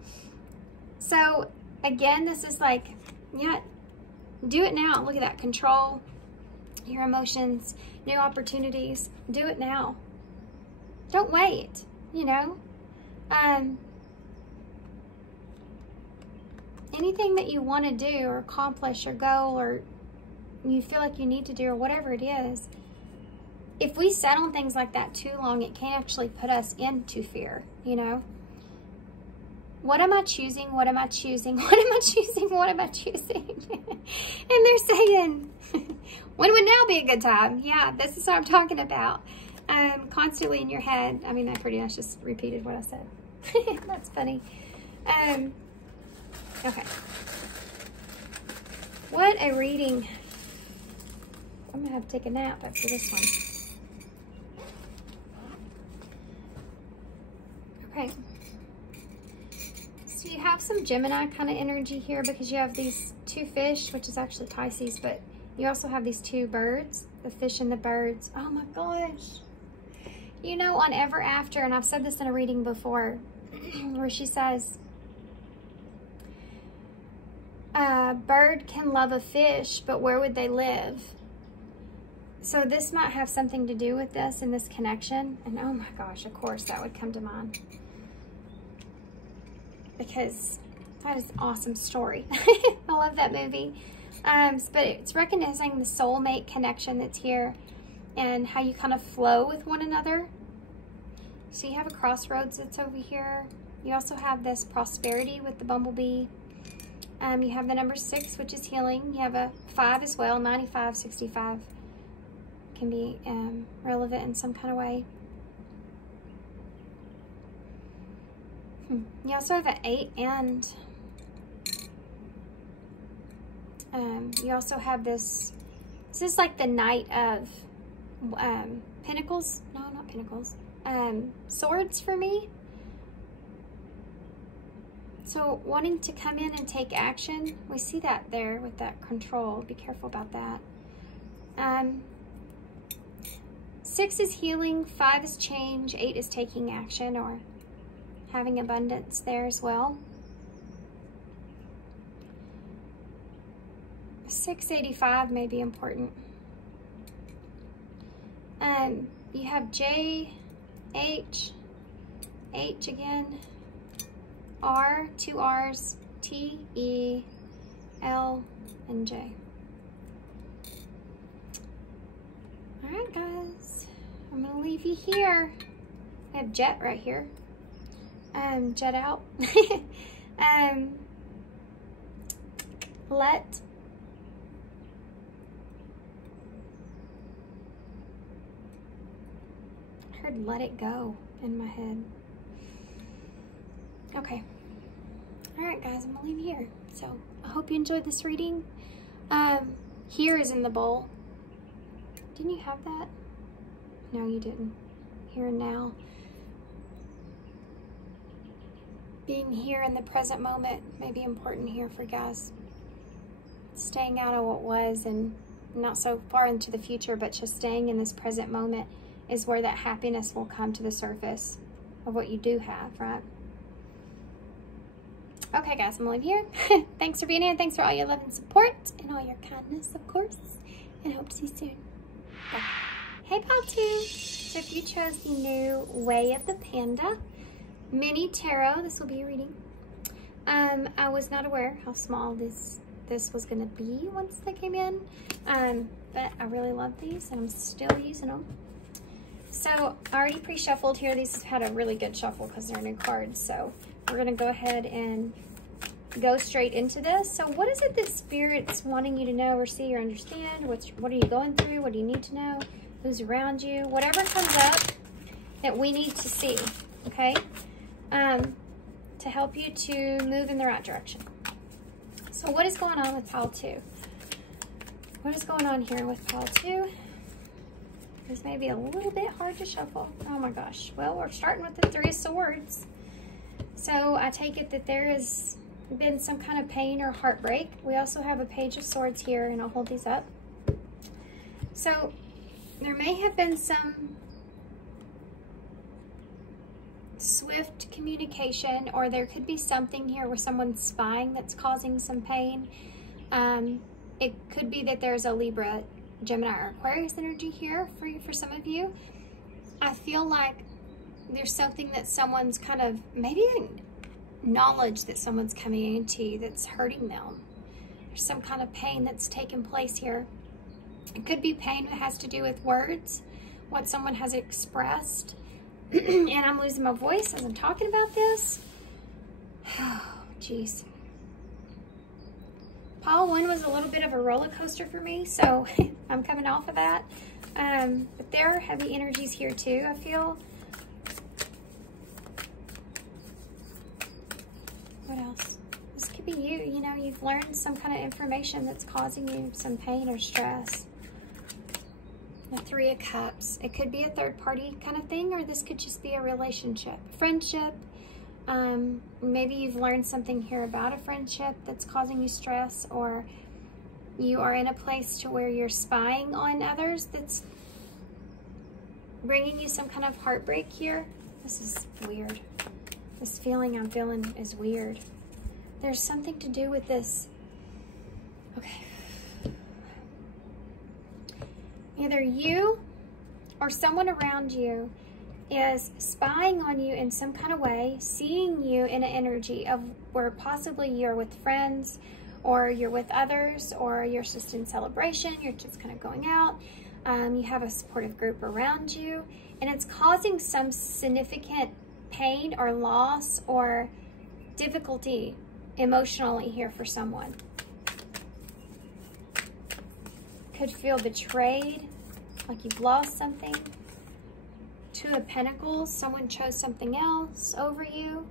So, again, this is like, yeah, do it now. Look at that. Control your emotions, new opportunities. Do it now. Don't wait, you know. Anything that you want to do or accomplish or goal or you feel like you need to do or whatever it is, if we set on things like that too long, it can actually put us into fear, you know. What am I choosing? What am I choosing? What am I choosing? What am I choosing? And they're saying, when would now be a good time? Yeah, this is what I'm talking about. Constantly in your head. I mean, I pretty much just repeated what I said. That's funny. Okay. What a reading. I'm going to have to take a nap after this one. Okay. So you have some Gemini kind of energy here because you have these two fish, which is actually Pisces, but you also have these two birds, the fish and the birds. Oh my gosh. You know, on Ever After, and I've said this in a reading before, where she says, a bird can love a fish, but where would they live? So this might have something to do with this and this connection. And oh my gosh, of course, that would come to mind. Because that is an awesome story. I love that movie. But it's recognizing the soulmate connection that's here and how you kind of flow with one another. So you have a crossroads that's over here. You also have this prosperity with the bumblebee. You have the number 6, which is healing. You have a 5 as well, 95, 65. Can be relevant in some kind of way. You also have an 8 and you also have this is like the Knight of Pentacles. No, not Pentacles. Swords for me. So wanting to come in and take action. We see that there with that control. Be careful about that. 6 is healing, 5 is change, 8 is taking action or having abundance there as well. 685 may be important. You have J, H, H again, R, 2 R's, T, E, L, and J. All right, guys, I'm gonna leave you here. I have Jet right here. Jet out. Let. I heard let it go in my head. Okay. All right, guys, I'm gonna leave here. So I hope you enjoyed this reading. Here is in the bowl. Didn't you have that? No, you didn't. Here and now. Being here in the present moment may be important here for guys. Staying out of what was and not so far into the future, but just staying in this present moment is where that happiness will come to the surface of what you do have, right? Okay, guys, I'm gonna leave here. Thanks for being here. Thanks for all your love and support and all your kindness, of course. And I hope to see you soon. Bye. Hey, Pal 2. So if you chose the new Way of the Panda mini tarot, this will be your reading. I was not aware how small this was going to be once they came in, but I really love these and I'm still using them. So I already pre-shuffled here. These have had a really good shuffle because they're new cards. So we're going to go ahead and go straight into this. So what is it that Spirit's wanting you to know or see or understand? What are you going through? What do you need to know? Who's around you? Whatever comes up that we need to see, okay? To help you to move in the right direction. So what is going on with Pile 2? What is going on here with Pile 2? This may be a little bit hard to shuffle. Oh my gosh. Well, we're starting with the Three of Swords. So I take it that there has been some kind of pain or heartbreak. We also have a Page of Swords here, and I'll hold these up. So there may have been some swift communication, or there could be something here where someone's spying that's causing some pain. It could be that there's a Libra, Gemini, or Aquarius energy here for some of you. I feel like there's something that someone's kind of, maybe knowledge that someone's coming into you that's hurting them. There's some kind of pain that's taken place here. It could be pain that has to do with words, what someone has expressed. And I'm losing my voice as I'm talking about this. Oh, jeez. Pile 1 was a little bit of a roller coaster for me, so I'm coming off of that. But there are heavy energies here too, I feel. What else? This could be you. You know, you've learned some kind of information that's causing you some pain or stress. The Three of Cups. It could be a third party kind of thing, or this could just be a relationship, friendship. Maybe you've learned something here about a friendship that's causing you stress, or you are in a place to where you're spying on others that's bringing you some kind of heartbreak here. This is weird. This feeling I'm feeling is weird. There's something to do with this. Okay. Either you or someone around you is spying on you in some kind of way, seeing you in an energy of where possibly you're with friends, or you're with others, or you're just in celebration, you're just kind of going out, you have a supportive group around you, and it's causing some significant pain or loss or difficulty emotionally here for someone. Could feel betrayed, like you've lost something. Two of Pentacles, someone chose something else over you,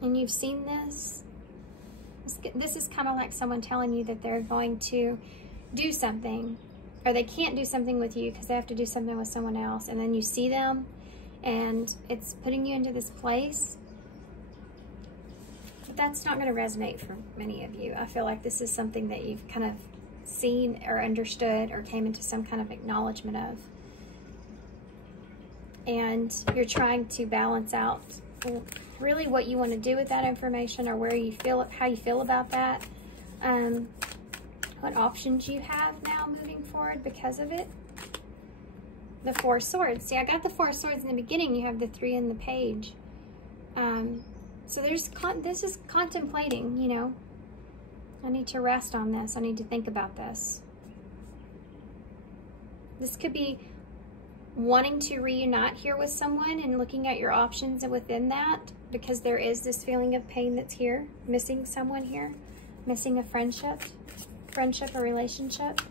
and you've seen this. This is kind of like someone telling you that they're going to do something, or they can't do something with you because they have to do something with someone else, and then you see them, and it's putting you into this place. But that's not going to resonate for many of you. I feel like this is something that you've kind of seen or understood or came into some kind of acknowledgement of. And you're trying to balance out really what you want to do with that information, or where you feel, how you feel about that. What options you have now moving forward because of it. The Four of Swords. See, I got the Four of Swords in the beginning. You have the 3 in the page. So this is contemplating, you know. I need to rest on this. I need to think about this. This could be wanting to reunite here with someone and looking at your options within that, because there is this feeling of pain that's here, missing someone here, missing a friendship or relationship.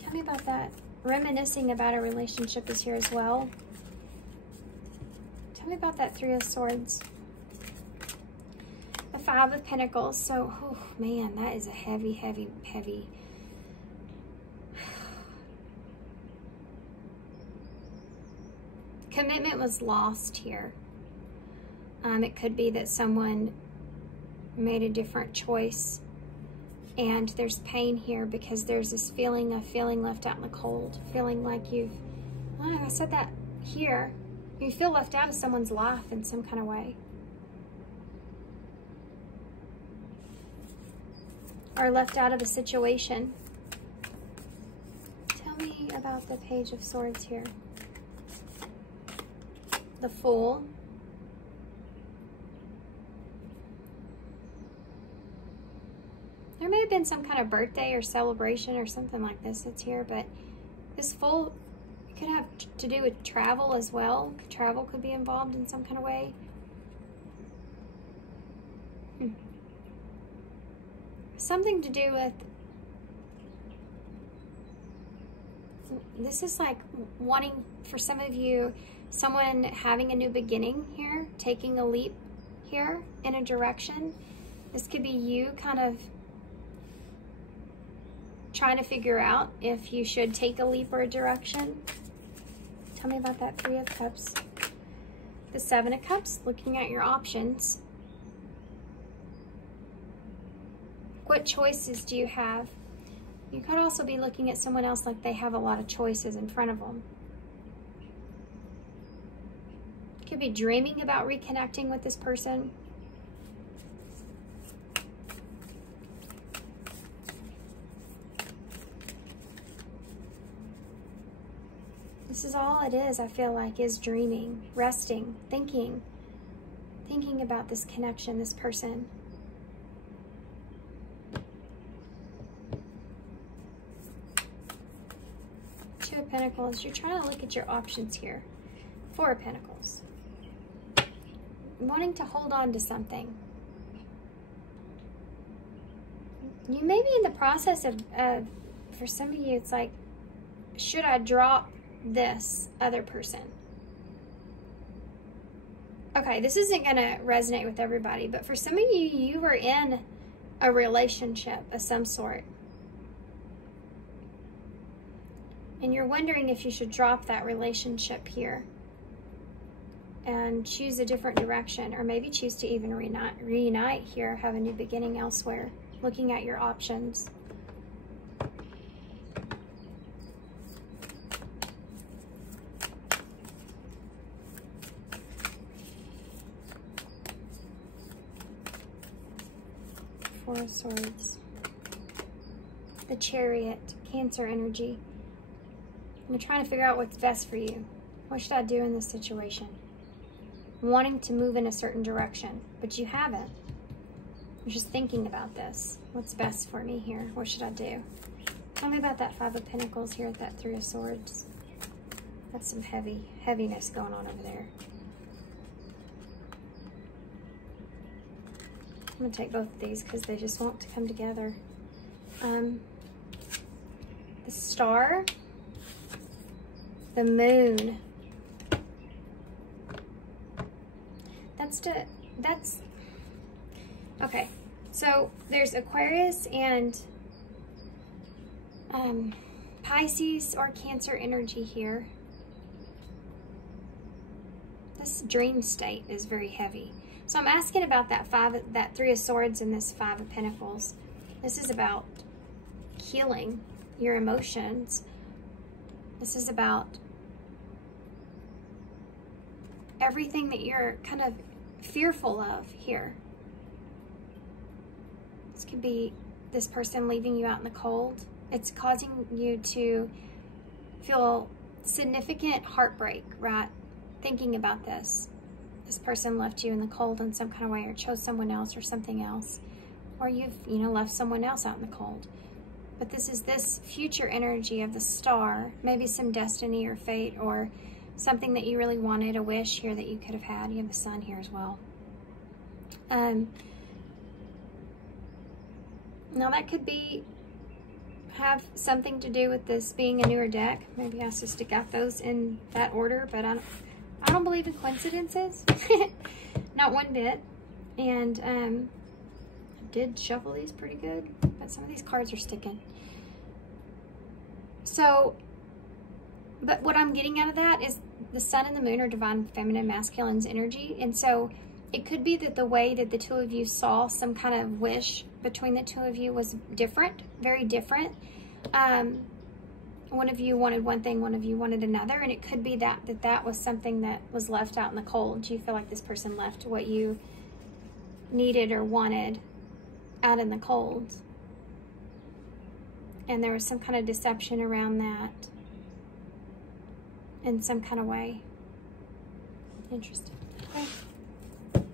Tell me about that. Reminiscing about a relationship is here as well. Tell me about that Three of Swords. Five of Pentacles. So, oh man, that is a heavy, heavy, heavy. Commitment was lost here. It could be that someone made a different choice, and there's pain here because there's this feeling of feeling left out in the cold, feeling like you've, oh, I said that here, you feel left out of someone's life in some kind of way. Or left out of a situation. Tell me about the Page of Swords here. The Fool. There may have been some kind of birthday or celebration or something like this that's here, but this Fool could have to do with travel as well. Travel could be involved in some kind of way. Something to do with, this is like wanting, for some of you, someone having a new beginning here, taking a leap here in a direction. This could be you kind of trying to figure out if you should take a leap or a direction. Tell me about that Three of Cups. The Seven of Cups, looking at your options. What choices do you have? You could also be looking at someone else like they have a lot of choices in front of them. You could be dreaming about reconnecting with this person. This is all it is, I feel like, is dreaming, resting, thinking about this connection, this person. Two of Pentacles, you're trying to look at your options here. Four of Pentacles. Wanting to hold on to something. You may be in the process of for some of you, it's like, should I drop this other person? Okay, this isn't going to resonate with everybody, but for some of you, you were in a relationship of some sort. And you're wondering if you should drop that relationship here and choose a different direction, or maybe choose to even reunite here, have a new beginning elsewhere, looking at your options. Four of Swords. The Chariot, Cancer energy. You're trying to figure out what's best for you. What should I do in this situation? Wanting to move in a certain direction, but you haven't. You're just thinking about this. What's best for me here? What should I do? Tell me about that Five of Pentacles here at that Three of Swords. That's some heaviness going on over there. I'm going to take both of these because they just want to come together. The Star. The Moon. That's okay. So there's Aquarius and Pisces or Cancer energy here. This dream state is very heavy. So I'm asking about that Three of Swords and this Five of Pentacles. This is about healing your emotions. This is about everything that you're kind of fearful of here. This could be this person leaving you out in the cold. It's causing you to feel significant heartbreak, right? Thinking about this. This person left you in the cold in some kind of way, or chose someone else or something else. Or you've, left someone else out in the cold. But this is this future energy of the Star, maybe some destiny or fate or something that you really wanted, a wish here that you could have had. You have the Sun here as well. Now that could have something to do with this being a newer deck. Maybe I just got those in that order, but I don't believe in coincidences. Not one bit. And did shuffle these pretty good, but some of these cards are sticking. So, but what I'm getting out of that is the sun and the moon are divine feminine masculine's energy. And so it could be that the way that the two of you saw some kind of wish between the two of you was different, very different. One of you wanted one thing, one of you wanted another. And it could be that was something that was left out in the cold. Do you feel like this person left what you needed or wanted out in the cold? And there was some kind of deception around that in some kind of way. Interesting. Okay.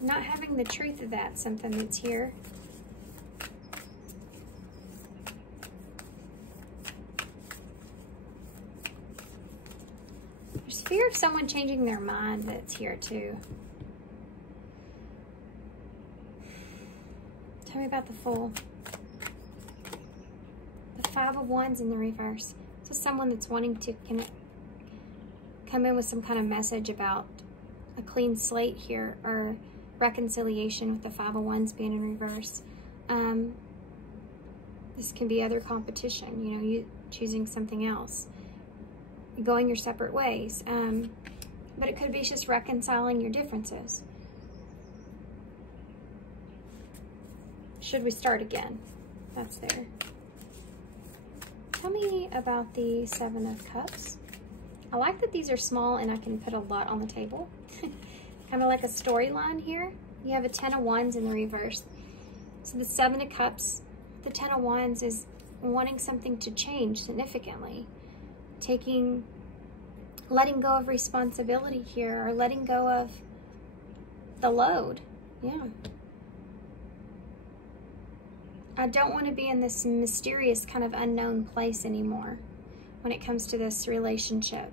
Not having the truth of that, something that's here. There's fear of someone changing their mind that's here too. Tell me about the Fool. The Five of Wands in the reverse. So someone that's wanting to come in with some kind of message about a clean slate here, or reconciliation with the Five of Wands being in reverse. This can be other competition, you know, you choosing something else, going your separate ways. But it could be just reconciling your differences. Should we start again? That's there. Tell me about the Seven of Cups. I like that these are small and I can put a lot on the table. Kind of like a storyline here. You have a Ten of Wands in the reverse. So the Seven of Cups, the Ten of Wands is wanting something to change significantly. Letting go of responsibility here, or letting go of the load. Yeah. I don't want to be in this mysterious kind of unknown place anymore when it comes to this relationship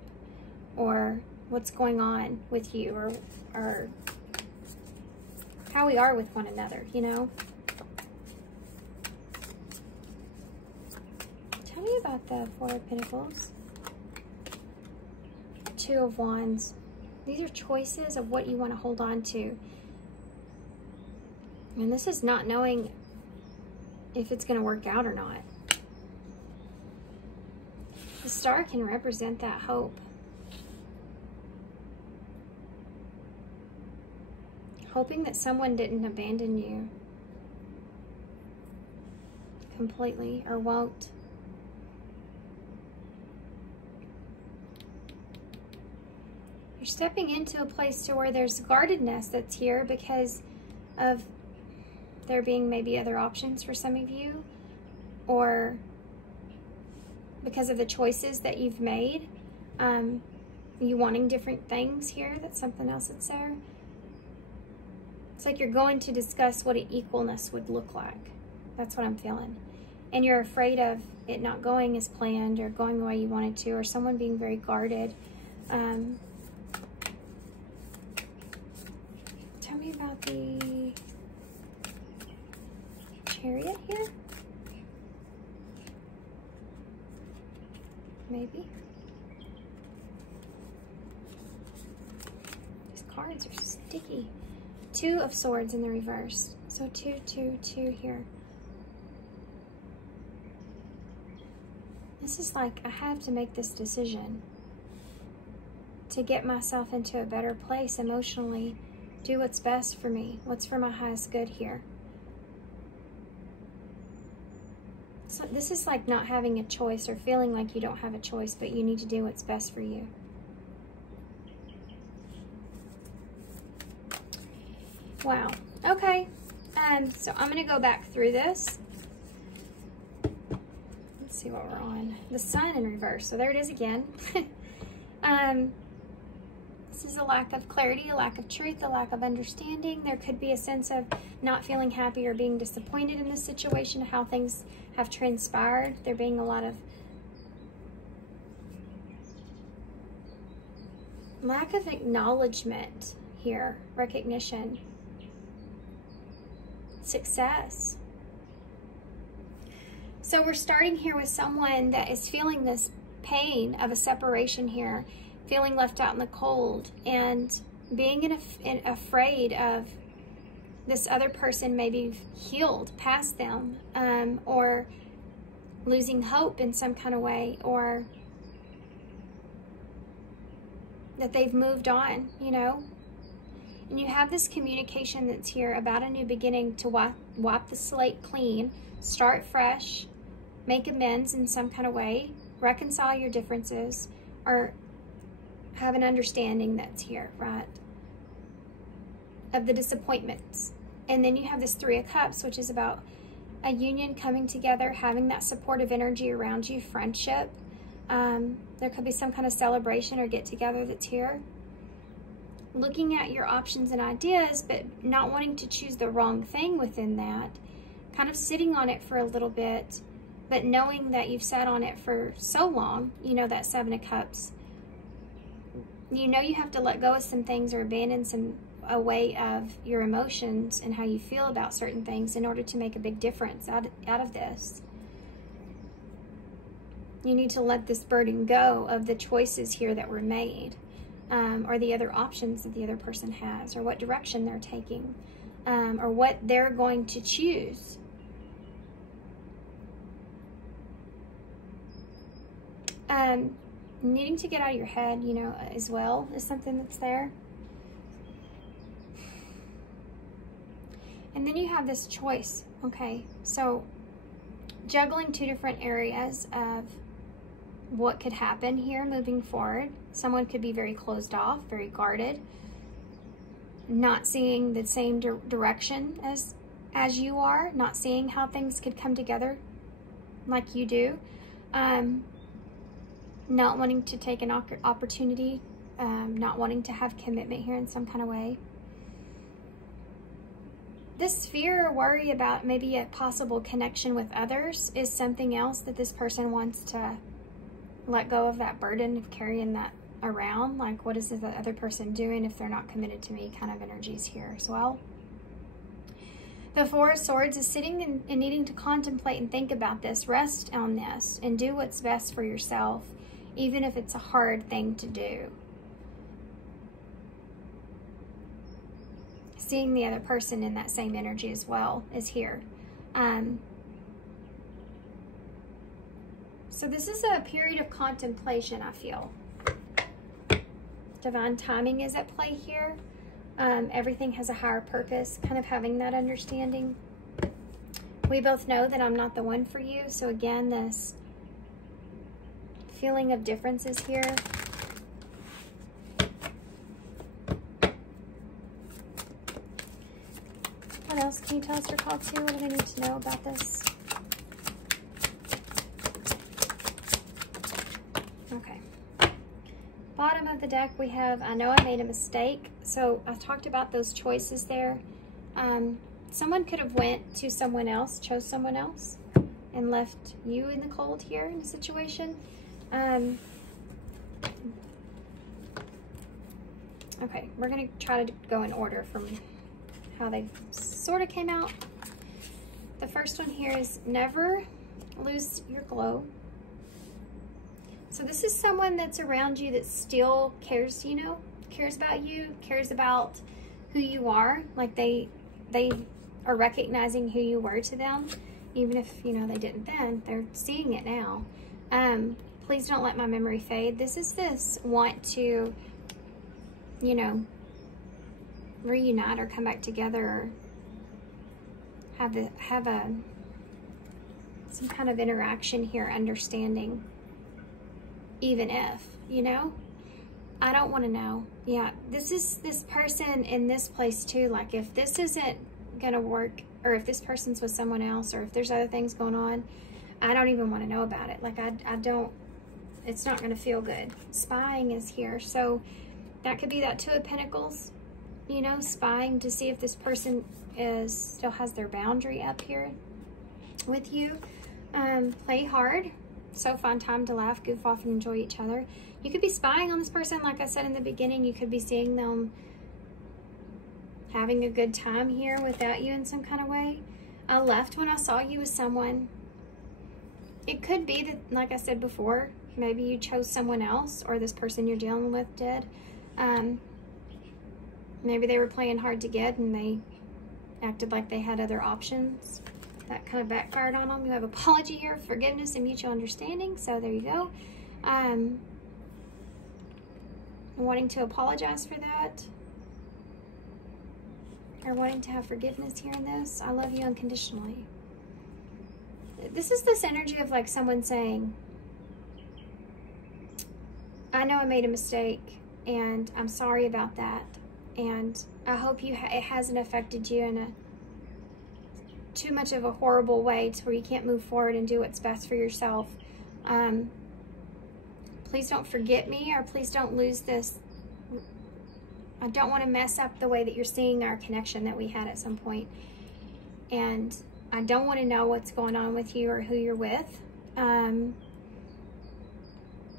or what's going on with you, or how we are with one another, you know? Tell me about the Four of Pentacles. Two of Wands. These are choices of what you want to hold on to. And this is not knowing if it's going to work out or not. The star can represent that hope. Hoping that someone didn't abandon you completely, or won't. You're stepping into a place to where there's guardedness that's here because of there being maybe other options for some of you, or because of the choices that you've made. You wanting different things here, that's something else that's there. It's like you're going to discuss what an equalness would look like. That's what I'm feeling. And you're afraid of it not going as planned, or going the way you wanted to, or someone being very guarded. Tell me about the Chariot here. Maybe. These cards are sticky. Two of Swords in the reverse. So 2, 2, 2 here. This is like, I have to make this decision to get myself into a better place emotionally, do what's best for me, what's for my highest good here. So this is like not having a choice, or feeling like you don't have a choice, but you need to do what's best for you. Wow. Okay. So I'm going to go back through this. Let's see what we're on. The Sun in reverse. So there it is again. This is a lack of clarity, a lack of truth, a lack of understanding. There could be a sense of not feeling happy or being disappointed in this situation, how things have transpired. There being a lot of lack of acknowledgement here, recognition, success. So we're starting here with someone that is feeling this pain of a separation here, feeling left out in the cold, and being afraid of this other person maybe healed past them, or losing hope in some kind of way, or that they've moved on, you know. And you have this communication that's here about a new beginning to wipe the slate clean, start fresh, make amends in some kind of way, reconcile your differences, or have an understanding that's here, right, of the disappointments. And then you have this Three of Cups, which is about a union coming together, having that supportive energy around you, friendship. There could be some kind of celebration or get together that's here. Looking at your options and ideas, but not wanting to choose the wrong thing within that. Kind of sitting on it for a little bit, but knowing that you've sat on it for so long, you know, that Seven of Cups. You know you have to let go of some things or abandon a way of your emotions and how you feel about certain things in order to make a big difference out of this. You need to let this burden go of the choices here that were made, or the other options that the other person has, or what direction they're taking, or what they're going to choose. Needing to get out of your head, you know, as well, is something that's there. And then you have this choice, okay? So juggling two different areas of what could happen here moving forward. Someone could be very closed off, very guarded, not seeing the same direction as you are, not seeing how things could come together like you do, not wanting to take an opportunity, not wanting to have commitment here in some kind of way. This fear or worry about maybe a possible connection with others is something else that this person wants to let go of, that burden of carrying that around. Like, what is the other person doing if they're not committed to me kind of energies here as well. The Four of Swords is sitting and needing to contemplate and think about this, rest on this, and do what's best for yourself, even if it's a hard thing to do. Seeing the other person in that same energy as well is here. So this is a period of contemplation, I feel. Divine timing is at play here. Everything has a higher purpose, kind of having that understanding. We both know that I'm not the one for you. So again, this feeling of differences here. What else can you tell us, your call to? What do they need to know about this? Okay. Bottom of the deck, we have, I know I made a mistake. So I talked about those choices there. Someone could have went to someone else, chose someone else, and left you in the cold here in a situation. Okay, we're going to try to go in order from how they sort of came out. The first one here is never lose your glow. So this is someone that's around you that still cares, you know, cares about you, cares about who you are. Like they are recognizing who you were to them, even if, you know, they didn't then. They're seeing it now. Please don't let my memory fade. This is this want to, you know, reunite or come back together, or have some kind of interaction here, understanding, even if, you know, I don't want to know. Yeah, this is this person in this place too. Like, if this isn't gonna work, or if this person's with someone else, or if there's other things going on, I don't even want to know about it. Like, I don't, it's not gonna feel good. Spying is here, so that could be that Two of Pentacles, you know, spying to see if this person still has their boundary up here with you. Play hard. So fun time to laugh, goof off, and enjoy each other. You could be spying on this person. Like I said in the beginning, you could be seeing them having a good time here without you in some kind of way. I left when I saw you with someone. It could be that, like I said before, maybe you chose someone else, or this person you're dealing with did. Maybe they were playing hard to get, and they acted like they had other options. That kind of backfired on them. You have apology here, forgiveness, and mutual understanding. So there you go. Wanting to apologize for that. Or wanting to have forgiveness here in this. I love you unconditionally. This is this energy of like someone saying, I know I made a mistake and I'm sorry about that. And I hope it hasn't affected you in a too much of a horrible way to where you can't move forward and do what's best for yourself. Please don't forget me, or please don't lose this. I don't want to mess up the way that you're seeing our connection that we had at some point. And I don't want to know what's going on with you or who you're with.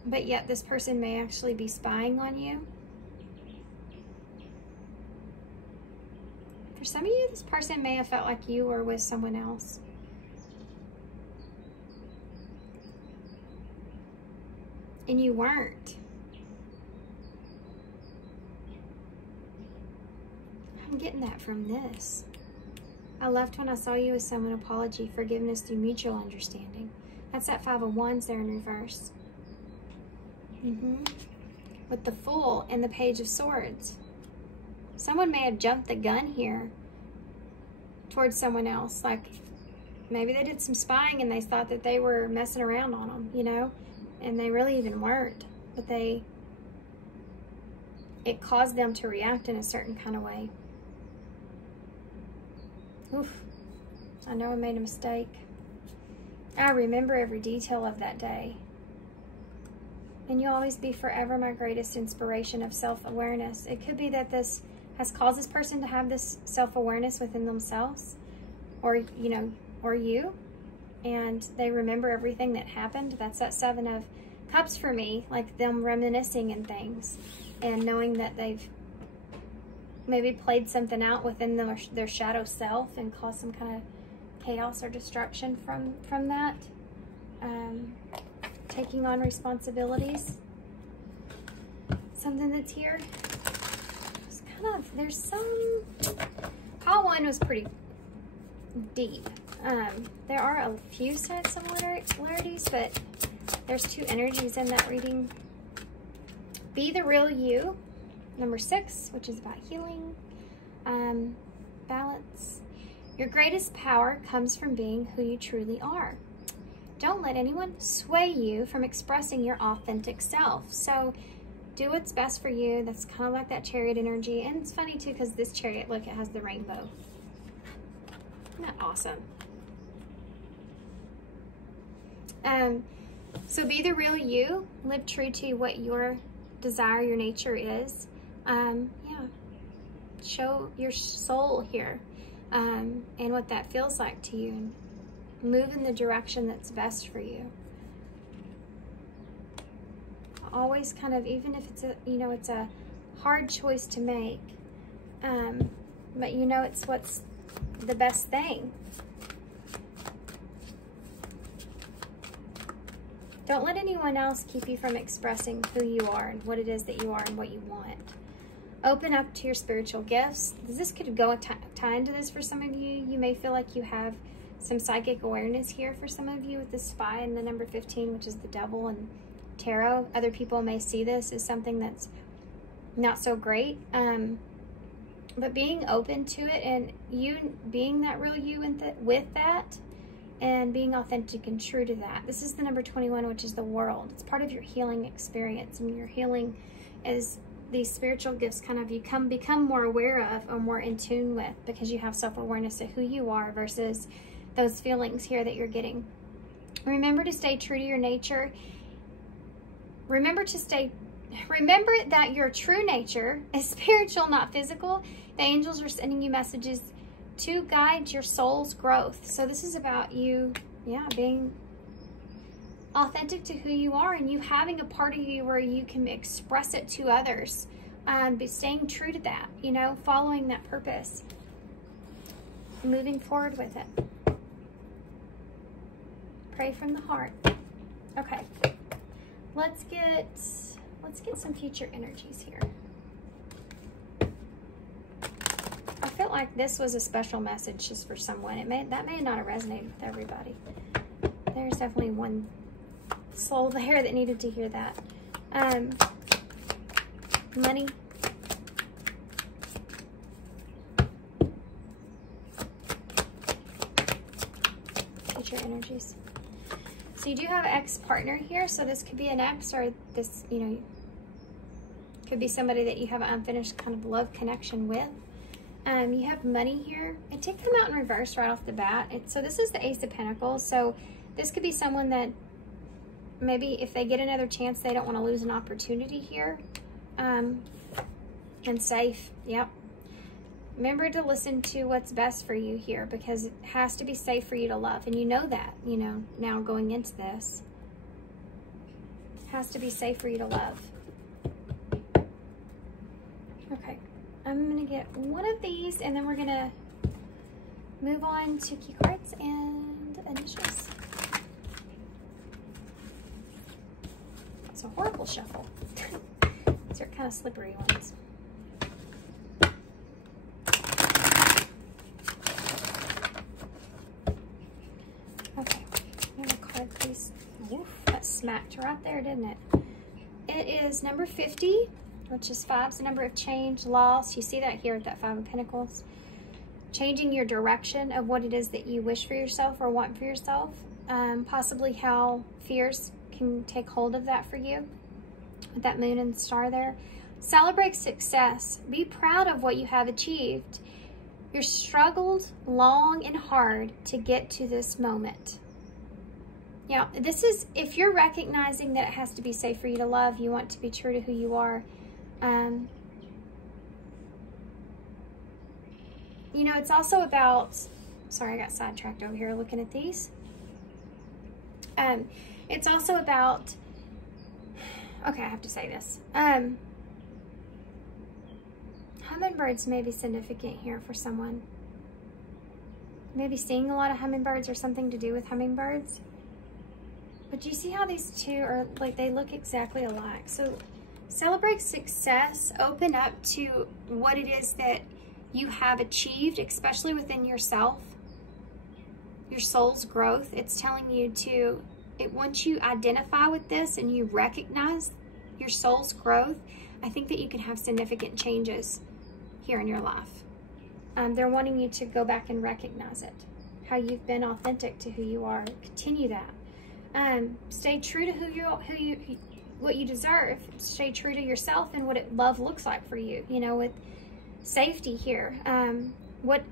But yet this person may actually be spying on you. For some of you, this person may have felt like you were with someone else. And you weren't. I'm getting that from this. I left when I saw you as someone. Apology, forgiveness through mutual understanding. That's that 5 of Wands there in reverse. With the Fool and the Page of Swords. Someone may have jumped the gun here towards someone else. Like, maybe they did some spying and they thought that they were messing around on them, you know? And they really even weren't. But it caused them to react in a certain kind of way. Oof. I know I made a mistake. I remember every detail of that day. And you'll always be forever my greatest inspiration of self-awareness. It could be that this has caused this person to have this self-awareness within themselves, or, you know, or you, and they remember everything that happened. That's that 7 of Cups for me, like them reminiscing and things, and knowing that they've maybe played something out within their shadow self and caused some kind of chaos or destruction from that. Taking on responsibilities. Something that's here. It's kind of, there's some, pile 1 was pretty deep. There are a few similarities, but there's 2 energies in that reading. Be the real you. Number 6, which is about healing, balance. Your greatest power comes from being who you truly are. Don't let anyone sway you from expressing your authentic self. So do what's best for you. That's kind of like that Chariot energy. And it's funny too, because this Chariot, look, it has the rainbow. Isn't that awesome? So be the real you. Live true to what your desire, your nature is. Yeah. Show your soul here, and what that feels like to you. And move in the direction that's best for you. Always kind of, even if it's a, you know, it's a hard choice to make, but you know it's what's the best thing. Don't let anyone else keep you from expressing who you are and what it is that you are and what you want. Open up to your spiritual gifts. This could go tie into this for some of you. You may feel like you have some psychic awareness here for some of you with the Spy and the number 15, which is the Devil and Tarot. Other people may see this as something that's not so great. But being open to it and you being that real you with that, and being authentic and true to that. This is the number 21, which is the World. It's part of your healing experience, and your healing is these spiritual gifts kind of you become more aware of or more in tune with, because you have self-awareness of who you are versus those feelings here that you're getting. Remember to stay true to your nature. Remember that your true nature is spiritual, not physical. The angels are sending you messages to guide your soul's growth. So this is about you, yeah, being authentic to who you are, and you having a part of you where you can express it to others, but staying true to that, you know, following that purpose, moving forward with it. Pray from the heart. Okay, let's get some future energies here. I felt like this was a special message just for someone. That may not have resonated with everybody. There's definitely one soul there that needed to hear that. Money. Future energies. So you do have an ex-partner here, so this could be an ex, or this, you know, could be somebody that you have an unfinished kind of love connection with. You have money here. It did come out in reverse right off the bat. So this is the Ace of Pentacles. So this could be someone that maybe if they get another chance, they don't want to lose an opportunity here. And safe. Yep. Remember to listen to what's best for you here, because it has to be safe for you to love. And you know that, you know, now going into this. It has to be safe for you to love. Okay. I'm going to get one of these, and then we're going to move on to key cards and initials. It's a horrible shuffle. These are kind of slippery ones. Okay, give me a card, please. Oof, that smacked right there, didn't it? It is number 50. Which is 5 is the number of change, loss. You see that here with that 5 of Pentacles. Changing your direction of what it is that you wish for yourself or want for yourself. Possibly how fears can take hold of that for you. With that moon and star there. Celebrate success. Be proud of what you have achieved. You've struggled long and hard to get to this moment. Now, this is, if you're recognizing that it has to be safe for you to love, you want to be true to who you are. You know, it's also about, sorry, I got sidetracked over here looking at these. It's also about, okay, I have to say this. Hummingbirds may be significant here for someone. Maybe seeing a lot of hummingbirds or something to do with hummingbirds. But do you see how these two are, like, they look exactly alike? So celebrate success, open up to what it is that you have achieved, especially within yourself, your soul's growth. It's telling you to, once you identify with this and you recognize your soul's growth, I think that you can have significant changes here in your life. They're wanting you to go back and recognize it, how you've been authentic to who you are. Continue that. Stay true to what you deserve. Stay true to yourself and what love looks like for you. You know, with safety here. What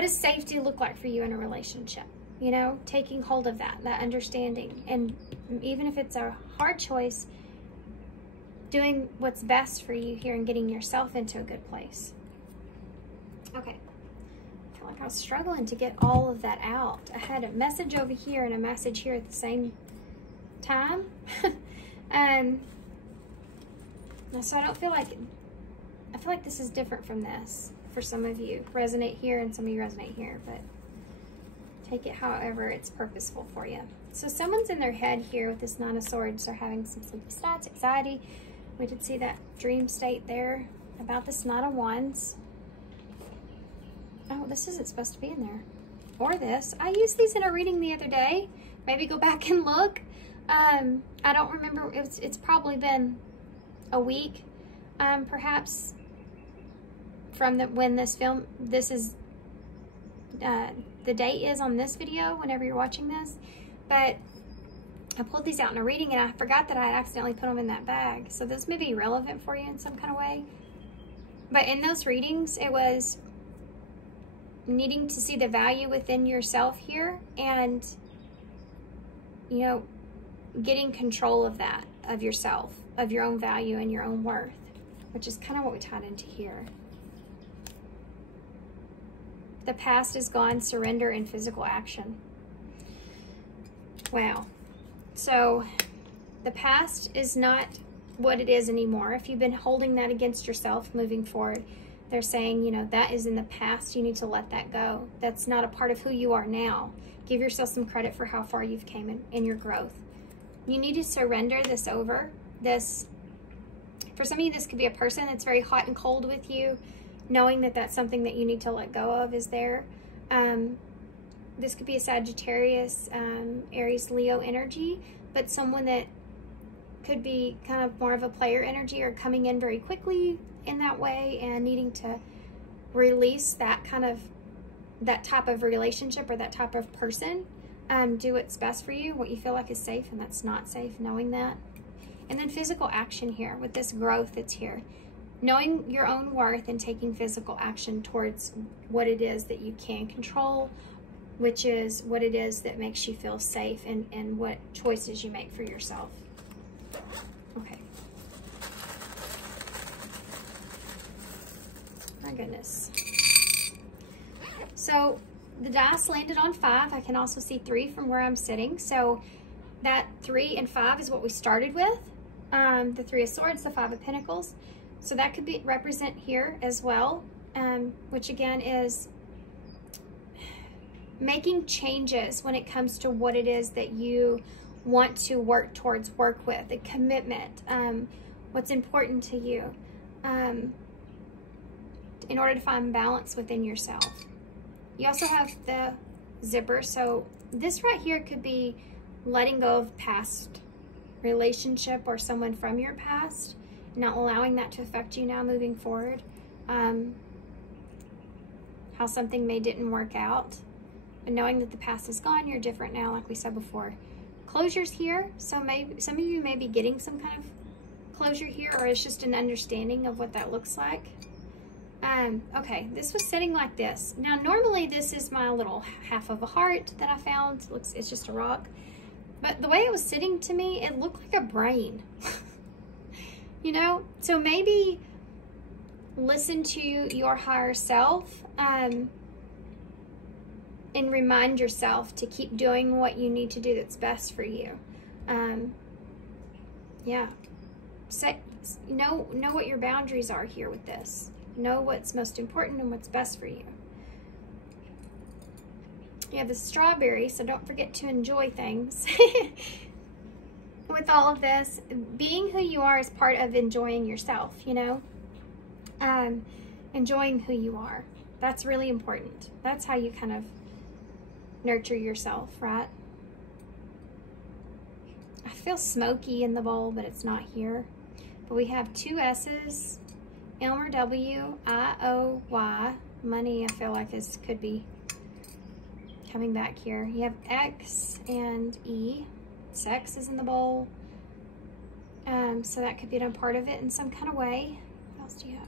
does safety look like for you in a relationship? You know, taking hold of that understanding, and even if it's a hard choice, doing what's best for you here and getting yourself into a good place. Okay. Like I was struggling to get all of that out. I had a message over here and a message here at the same time. So I feel like this is different from this for some of you. Resonate here and some of you resonate here, but take it however it's purposeful for you. So someone's in their head here with this 9 of Swords. They're having some sleepless nights, anxiety. We did see that dream state there about this 9 of Wands. Oh, this isn't supposed to be in there. Or this. I used these in a reading the other day. Maybe go back and look. I don't remember. It's probably been a week, perhaps, from when this is, the date is on this video, whenever you're watching this. But I pulled these out in a reading, and I forgot that I had accidentally put them in that bag. So this may be relevant for you in some kind of way. But in those readings, it was needing to see the value within yourself here, and, you know, getting control of that, of yourself, of your own value and your own worth, which is kind of what we tied into here. The past is gone, surrender and physical action. Wow. So the past is not what it is anymore. If you've been holding that against yourself moving forward, they're saying, you know, that is in the past. You need to let that go. That's not a part of who you are now. Give yourself some credit for how far you've came in your growth. You need to surrender this over. For some of you, this could be a person that's very hot and cold with you. knowing that that's something that you need to let go of is there. This could be a Sagittarius, Aries, Leo energy, but someone that could be kind of more of a player energy or coming in very quickly in that way and needing to release that type of relationship or that type of person. Do what's best for you, what you feel like is safe and that's not safe, knowing that. And then physical action here with this growth that's here. Knowing your own worth and taking physical action towards what it is that you can control, which is what it is that makes you feel safe and what choices you make for yourself. Okay. My goodness. So the dice landed on 5. I can also see 3 from where I'm sitting. So that 3 and 5 is what we started with. The 3 of Swords, the 5 of Pentacles. So that could be represent here as well, which again is making changes when it comes to what it is that you want to work towards, work with, a commitment, what's important to you, in order to find balance within yourself. You also have the zipper, so this right here could be letting go of past relationship or someone from your past, not allowing that to affect you now moving forward. How something didn't work out, but knowing that the past is gone, you're different now, like we said before. Closure's here, so maybe some of you may be getting some kind of closure here, or it's just an understanding of what that looks like. Okay, this was sitting like this. Now, normally this is my little half of a heart that I found. It's just a rock. But the way it was sitting to me, it looked like a brain. You know? So maybe listen to your higher self and remind yourself to keep doing what you need to do that's best for you. Yeah. Know what your boundaries are here with this. Know what's most important and what's best for you. You have the strawberry, so don't forget to enjoy things. With all of this, being who you are is part of enjoying yourself, you know? Enjoying who you are. That's really important. That's how you kind of nurture yourself, right? I feel smoky in the bowl, but it's not here. But we have 2 S's. Elmer W, I-O-Y. Money, I feel like this could be coming back here. You have X and E. Sex is in the bowl. So that could be a part of it in some kind of way. What else do you have?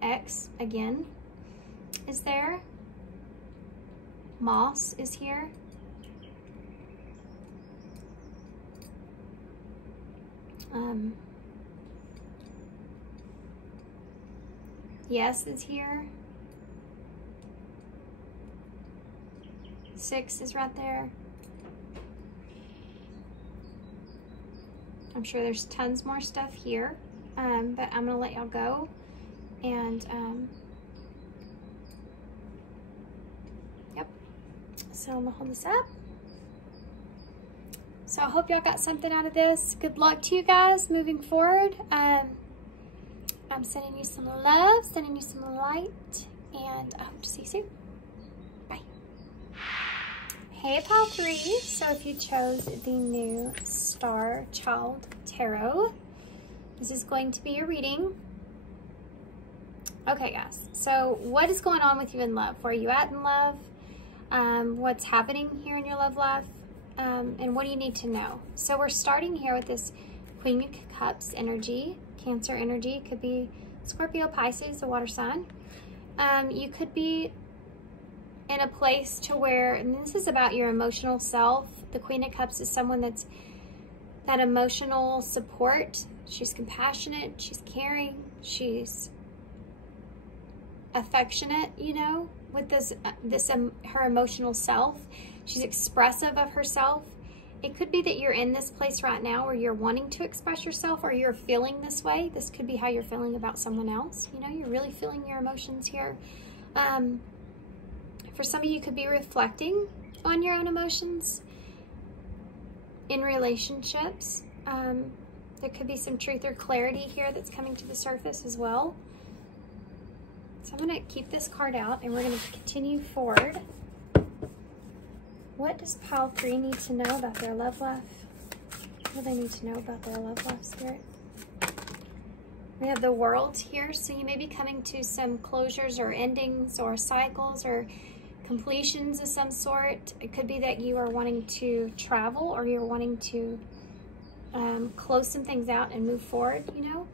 X, again, is there. Moss is here. Yes is here. 6 is right there. I'm sure there's tons more stuff here, but I'm gonna let y'all go. And yep. So I'm gonna hold this up. So I hope y'all got something out of this. Good luck to you guys moving forward. I'm sending you some love, sending you some light, and I hope to see you soon. Bye. Hey, Pile 3. So if you chose the new StarChild Tarot, this is going to be your reading. Okay, guys. So what is going on with you in love? Where are you at in love? What's happening here in your love life? And what do you need to know? So we're starting here with this Queen of Cups energy, Cancer energy. It could be Scorpio, Pisces, a water sign. You could be in a place to where, and this is about your emotional self. The Queen of Cups is someone that's that emotional support. She's compassionate, she's caring, she's affectionate, you know, with her emotional self. She's expressive of herself. It could be that you're in this place right now where you're wanting to express yourself, or you're feeling this way. This could be how you're feeling about someone else. You know, you're really feeling your emotions here. For some of you, could be reflecting on your own emotions in relationships. There could be some truth or clarity here that's coming to the surface as well. So I'm going to keep this card out and we're going to continue forward. What does pile 3 need to know about their love life? What do they need to know about their love life, Spirit? We have the World here, so you may be coming to some closures or endings or cycles or completions of some sort. It could be that you are wanting to travel or you're wanting to close some things out and move forward, you know.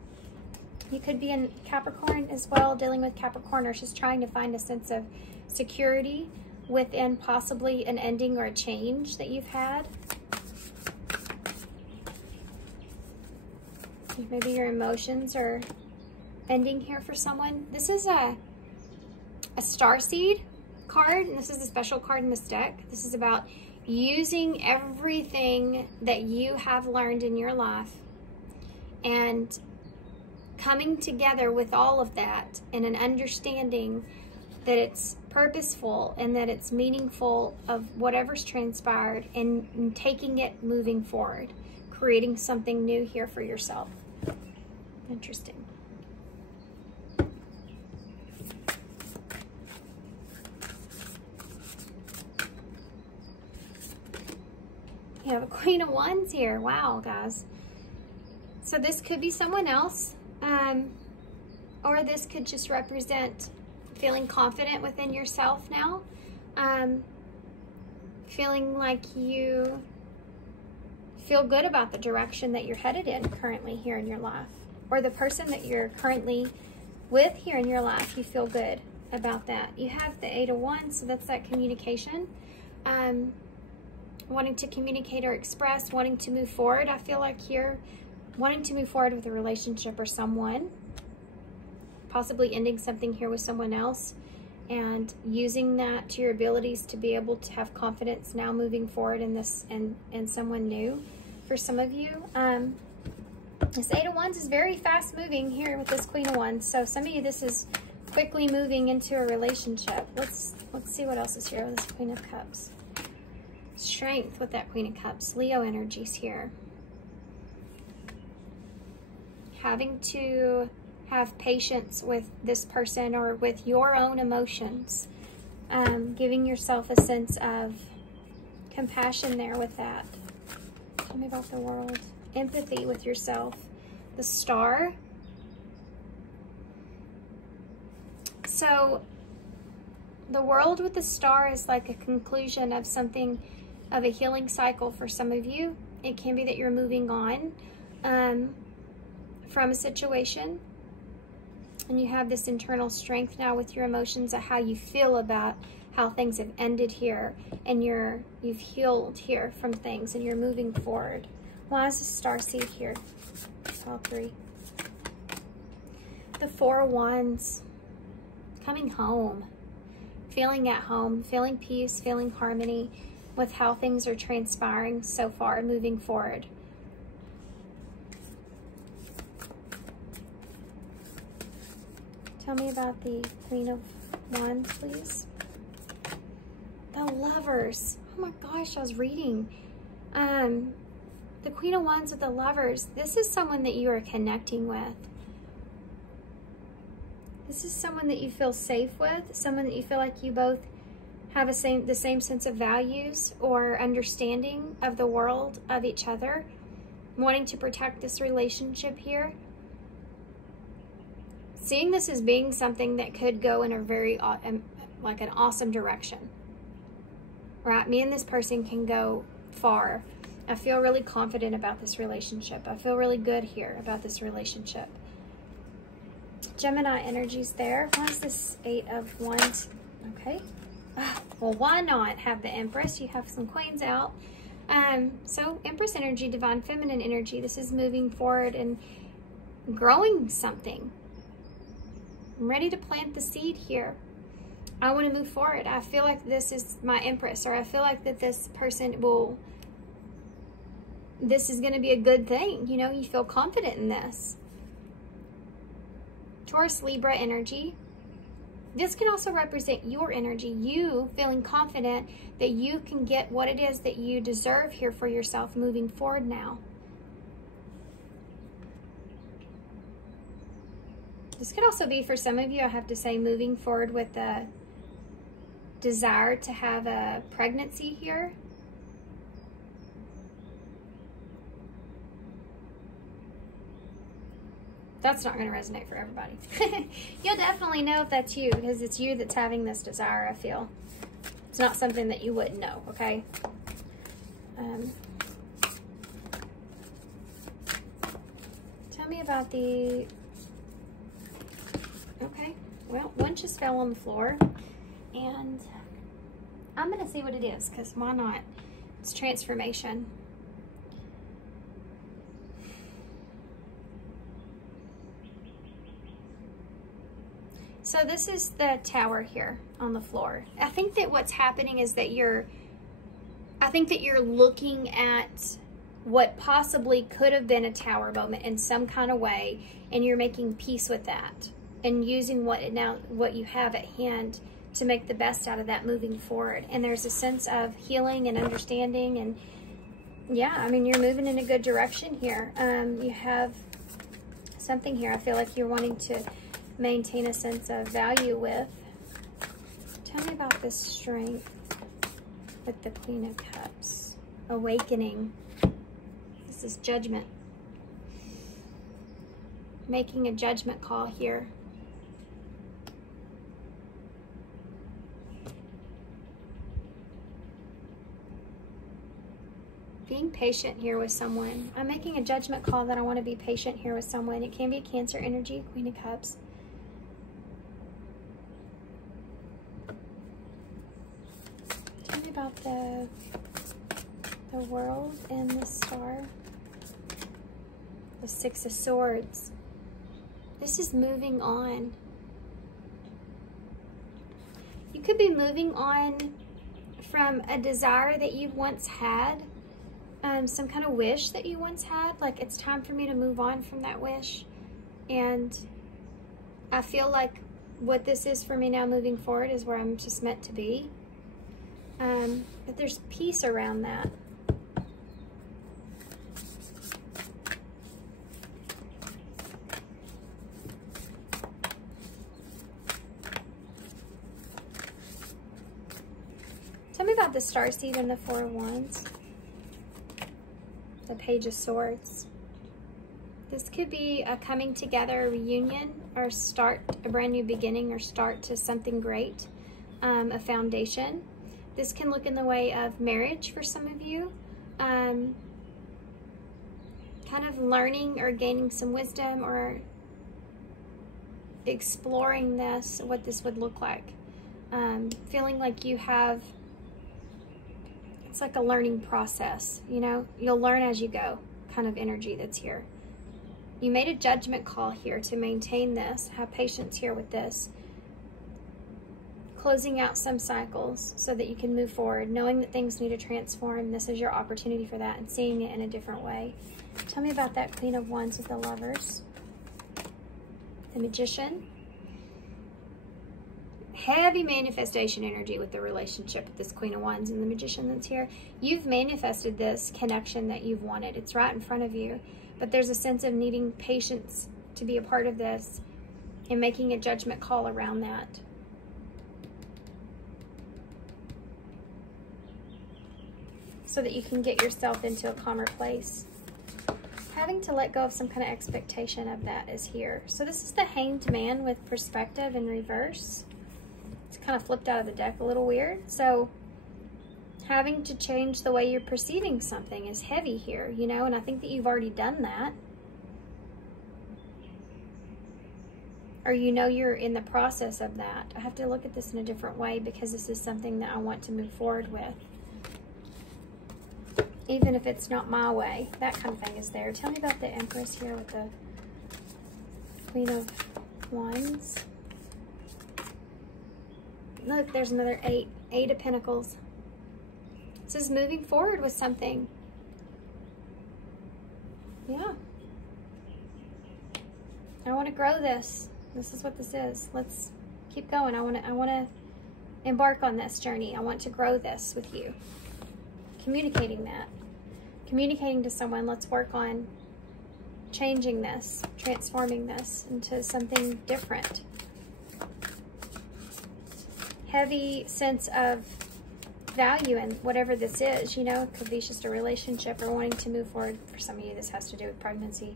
You could be in Capricorn as well, dealing with Capricorners, just trying to find a sense of security within possibly an ending or a change that you've had. Maybe your emotions are ending here for someone. This is a starseed card, and this is a special card in this deck. This is about using everything that you have learned in your life and coming together with all of that and an understanding that it's purposeful and that it's meaningful of whatever's transpired and taking it moving forward, creating something new here for yourself. Interesting. You have a Queen of Wands here. Wow, guys. So this could be someone else, or this could just represent feeling confident within yourself now, feeling like you feel good about the direction that you're headed in currently here in your life, or the person that you're currently with here in your life, you feel good about that. You have the 8 of Wands, so that's that communication. Wanting to communicate or express, wanting to move forward. I feel like you're wanting to move forward with a relationship or someone, possibly ending something here with someone else and using that to your abilities to be able to have confidence now moving forward in this and someone new for some of you. This 8 of Wands is very fast moving here with this Queen of Wands. So some of you, this is quickly moving into a relationship. Let's see what else is here with this Queen of Cups. Strength with that Queen of Cups. Leo energies here. Having to have patience with this person or with your own emotions. Giving yourself a sense of compassion there with that. Tell me about the World. Empathy with yourself. The Star. So the World with the Star is like a conclusion of something, of a healing cycle for some of you. It can be that you're moving on from a situation, and you have this internal strength now with your emotions of how you feel about how things have ended here, and you've healed here from things and you're moving forward. Why is the Starseed here? All 3. The 4 of Wands. Coming home. Feeling at home. Feeling peace. Feeling harmony with how things are transpiring so far, moving forward. Tell me about the Queen of Wands, please. The Lovers. Oh my gosh, I was reading. The Queen of Wands with the Lovers. This is someone that you are connecting with. This is someone that you feel safe with. Someone that you feel like you both have the same sense of values or understanding of the world, of each other. Wanting to protect this relationship here. Seeing this as being something that could go in a very, like an awesome direction. Right? Me and this person can go far. I feel really confident about this relationship. I feel really good here about this relationship. Gemini energy's there. Why is this 8 of Wands? Okay. Well, why not have the Empress? You have some queens out. So Empress energy, divine feminine energy. This is moving forward and growing something. I'm ready to plant the seed here. I want to move forward. I feel like this is my Empress, or I feel like that this person will, this is going to be a good thing. You know, you feel confident in this. Taurus, Libra energy. This can also represent your energy, you feeling confident that you can get what it is that you deserve here for yourself moving forward now. This could also be for some of you, I have to say, moving forward with a desire to have a pregnancy here. That's not going to resonate for everybody. You'll definitely know if that's you, because it's you that's having this desire, I feel. It's not something that you wouldn't know, okay? Tell me about the... Okay, well, one just fell on the floor, and I'm going to see what it is, because why not? It's transformation. So this is the tower here on the floor. I think that what's happening is that you're looking at what possibly could have been a tower moment in some kind of way, and you're making peace with that and using what you have at hand to make the best out of that moving forward. And there's a sense of healing and understanding, and yeah, I mean, you're moving in a good direction here. You have something here I feel like you're wanting to maintain a sense of value with. Tell me about this strength with the Queen of Cups. Awakening. This is judgment. Making a judgment call here. Being patient here with someone. I'm making a judgment call that I want to be patient here with someone. It can be Cancer energy, Queen of Cups. Tell me about the world and the star. The Six of Swords. This is moving on. You could be moving on from a desire that you once had. Some kind of wish that you once had, like it's time for me to move on from that wish. And I feel like what this is for me now moving forward is where I'm just meant to be. But there's peace around that. Tell me about the Starseed and the Four of Wands. The Page of Swords. This could be a coming together, a reunion, or start a brand new beginning, or start to something great, a foundation. This can look in the way of marriage for some of you, kind of learning or gaining some wisdom or exploring this, what this would look like. Feeling like you have, it's like a learning process, you know, you'll learn as you go kind of energy that's here. You made a judgment call here to maintain this, have patience here with this. Closing out some cycles so that you can move forward, knowing that things need to transform. This is your opportunity for that and seeing it in a different way. Tell me about that Queen of Wands with the Lovers. The Magician. Heavy manifestation energy with the relationship with this Queen of Wands and the Magician that's here. You've manifested this connection that you've wanted. It's right in front of you. But there's a sense of needing patience to be a part of this and making a judgment call around that. So that you can get yourself into a calmer place. Having to let go of some kind of expectation of that is here. So this is the Hanged Man with perspective in reverse. It's kind of flipped out of the deck a little weird. So having to change the way you're perceiving something is heavy here, you know, and I think that you've already done that. Or you know you're in the process of that. I have to look at this in a different way because this is something that I want to move forward with. Even if it's not my way, that kind of thing is there. Tell me about the Empress here with the Queen of Wands. Look, there's another 8. 8 of Pentacles. This is moving forward with something. Yeah. I want to grow this. This is what this is. Let's keep going. I want to embark on this journey. I want to grow this with you. Communicating that. Communicating to someone, let's work on changing this, transforming this into something different. Heavy sense of value in whatever this is, you know. It could be just a relationship or wanting to move forward. For some of you, this has to do with pregnancy.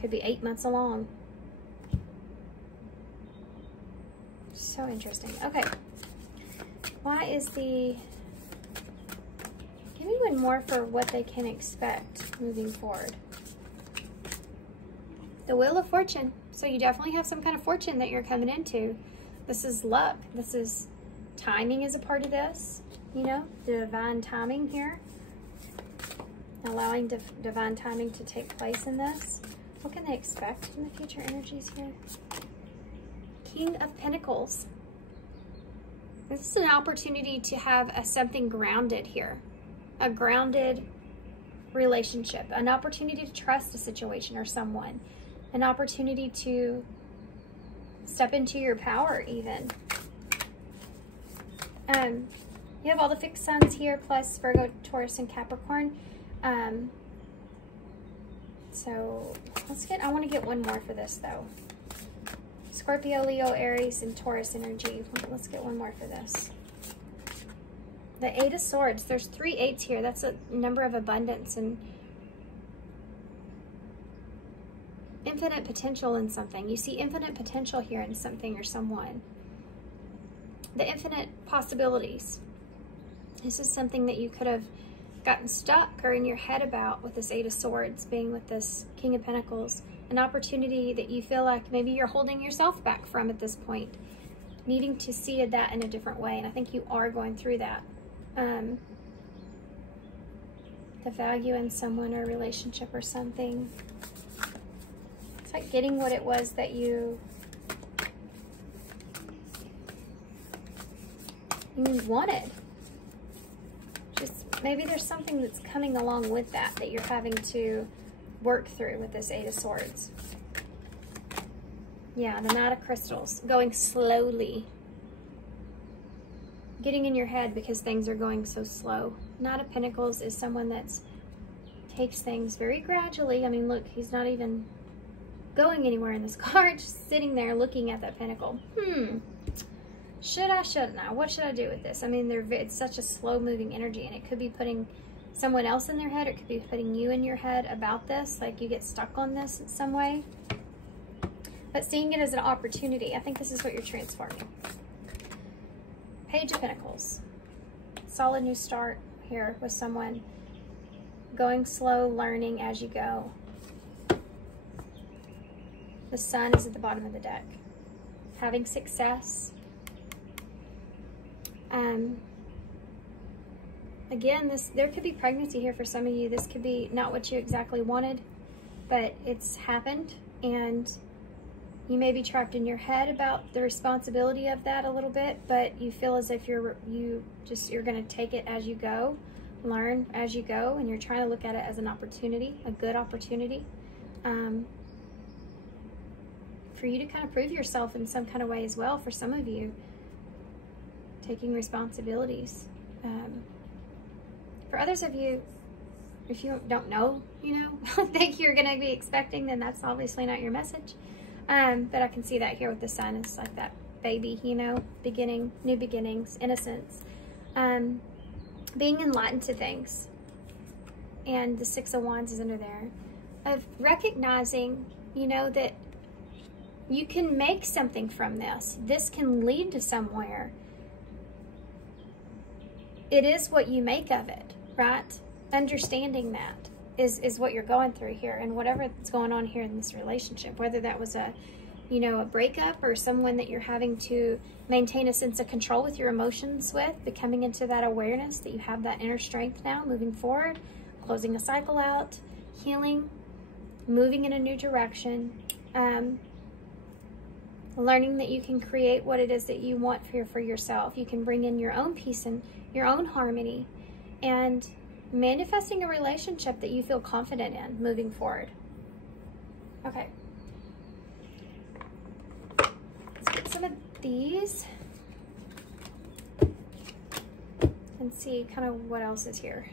Could be 8 months along. So interesting. Okay. Why is the... Give me one more for what they can expect moving forward. The Wheel of Fortune. So you definitely have some kind of fortune that you're coming into. This is luck. This is timing is a part of this. You know, divine timing here. Allowing divine timing to take place in this. What can they expect in the future energies here? King of Pentacles. This is an opportunity to have something grounded here. A grounded relationship. An opportunity to trust a situation or someone. An opportunity to step into your power even. You have all the fixed suns here, plus Virgo, Taurus, and Capricorn. So let's get, I want to get one more for this though. Scorpio, Leo, Aries, and Taurus energy. Let's get one more for this. The Eight of Swords. There's 3 8s here. That's a number of abundance and infinite potential in something. You see infinite potential here in something or someone. The infinite possibilities. This is something that you could have gotten stuck or in your head about with this Eight of Swords being with this King of Pentacles. An opportunity that you feel like maybe you're holding yourself back from at this point. Needing to see that in a different way. And I think you are going through that. The value in someone or relationship or something. It's like getting what it was that you wanted. Just maybe there's something that's coming along with that you're having to work through with this Eight of Swords. Yeah, the Knight of Crystals. Going slowly. Getting in your head because things are going so slow. Knight of Pentacles is someone that takes things very gradually. I mean, look, he's not even going anywhere in this card. Just sitting there looking at that pentacle. Should I, shouldn't I? What should I do with this? I mean, it's such a slow-moving energy, and it could be putting someone else in their head, or it could be putting you in your head about this, like you get stuck on this in some way. But seeing it as an opportunity, I think this is what you're transforming. Page of Pentacles. Solid new start here with someone. Going slow, learning as you go. The Sun is at the bottom of the deck. Having success. Again, there could be pregnancy here for some of you. This could be not what you exactly wanted, but it's happened, and you may be trapped in your head about the responsibility of that a little bit, but you feel as if you're going to take it as you go, learn as you go, and you're trying to look at it as an opportunity, a good opportunity, for you to kind of prove yourself in some kind of way as well. For some of you, taking responsibilities. For others of you, if you don't know, think you're going to be expecting, then that's obviously not your message. But I can see that here with the Sun. It's like that baby, beginning, new beginnings, innocence. Being enlightened to things. And the Six of Wands is under there. Of recognizing, that you can make something from this. This can lead to somewhere. It is what you make of it, right? Understanding that is what you're going through here, and whatever's going on here in this relationship, whether that was a breakup or someone that you're having to maintain a sense of control with your emotions with, becoming into that awareness that you have that inner strength now, moving forward, closing a cycle out, healing, moving in a new direction, learning that you can create what it is that you want for yourself. You can bring in your own peace and your own harmony, and manifesting a relationship that you feel confident in moving forward. Okay. Let's get some of these and see kind of what else is here.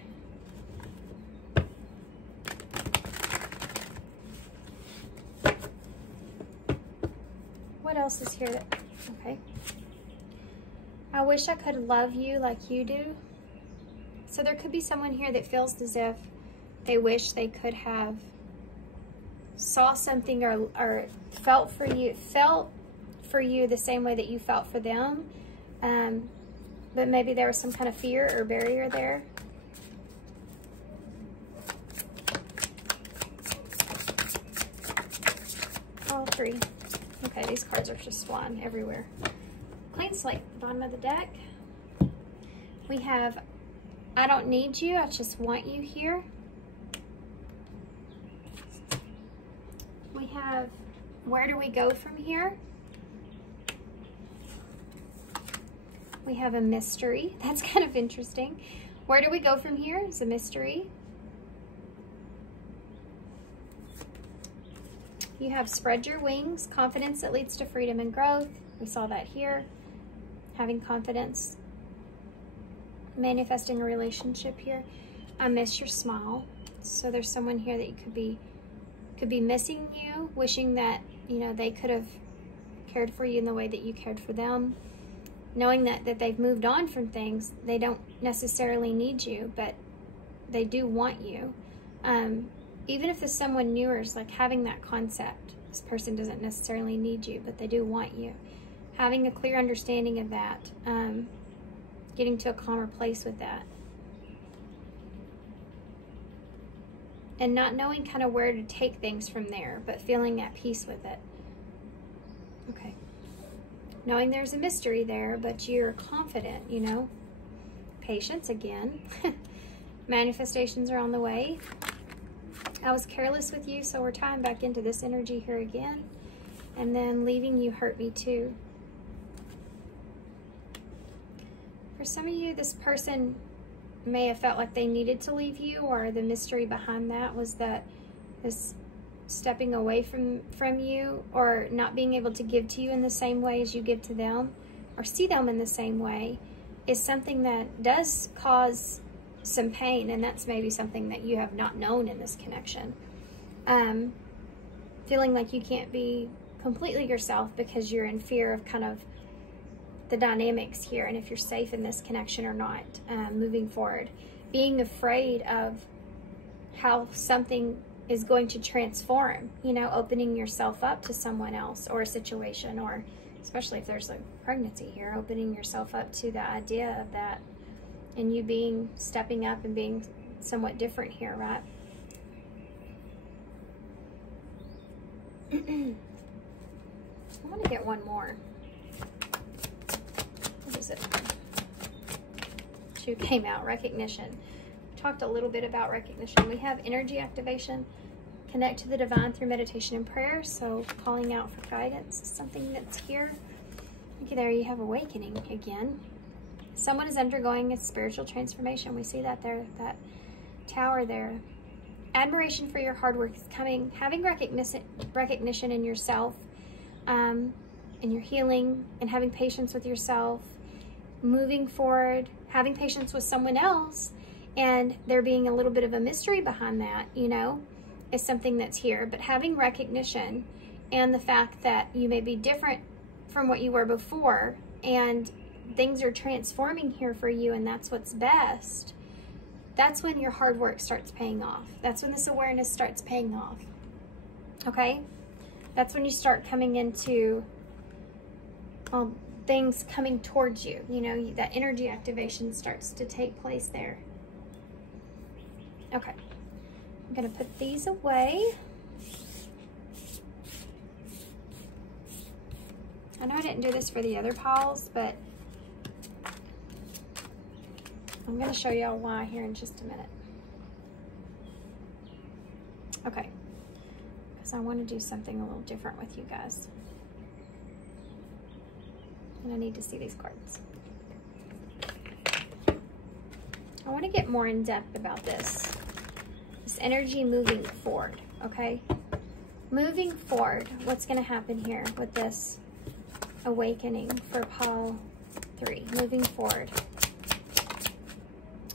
what else is here that, okay. I wish I could love you like you do. So there could be someone here that feels as if they wish they could have saw something or felt for you the same way that you felt for them. But maybe there was some kind of fear or barrier there. All three. Okay, these cards are just flying everywhere. Clean slate, bottom of the deck. We have, I don't need you, I just want you here. We have, where do we go from here? We have a mystery. That's kind of interesting. Where do we go from here? It's a mystery. You have spread your wings, confidence that leads to freedom and growth. We saw that here. Having confidence. Manifesting a relationship here. I miss your smile. So there's someone here that you could be missing you, wishing that, you know, they could have cared for you in the way that you cared for them. Knowing that they've moved on from things, they don't necessarily need you, but they do want you. Even if it's someone newer, is like having that concept. This person doesn't necessarily need you, but they do want you. Having a clear understanding of that. Getting to a calmer place with that. And not knowing kind of where to take things from there, but feeling at peace with it. Okay. Knowing there's a mystery there, but you're confident, you know. Patience again. Manifestations are on the way. I was careless with you, so we're tying back into this energy here again. And then leaving you hurt me too. For some of you, this person may have felt like they needed to leave you, or the mystery behind that was that this stepping away from you, or not being able to give to you in the same way as you give to them, or see them in the same way, is something that does cause some pain, and that's maybe something that you have not known in this connection. Feeling like you can't be completely yourself because you're in fear of kind of the dynamics here, and if you're safe in this connection or not, moving forward. Being afraid of how something is going to transform, you know, opening yourself up to someone else or a situation, or especially if there's a pregnancy here, opening yourself up to the idea of that, and you stepping up and being somewhat different here, right? I want to get one more. What is it? 2 came out. Recognition. Talked a little bit about recognition. We have energy activation. Connect to the divine through meditation and prayer. So calling out for guidance is something that's here. Okay, there you have awakening again. Someone is undergoing a spiritual transformation. We see that there, that tower there. Admiration for your hard work is coming. Having recognition in yourself, in your healing, and having patience with yourself. Moving forward, having patience with someone else, and there being a little bit of a mystery behind that, you know, is something that's here. But having recognition and the fact that you may be different from what you were before, and things are transforming here for you, and that's what's best. That's when your hard work starts paying off. That's when this awareness starts paying off. Okay? That's when you start coming into things coming towards you. You know, that energy activation starts to take place there. Okay. I'm going to put these away. I know I didn't do this for the other piles, but I'm going to show y'all why here in just a minute. Okay. Because I want to do something a little different with you guys. And I need to see these cards. I want to get more in depth about this. This energy moving forward, okay? Moving forward, what's going to happen here with this awakening for pile 3? Moving forward.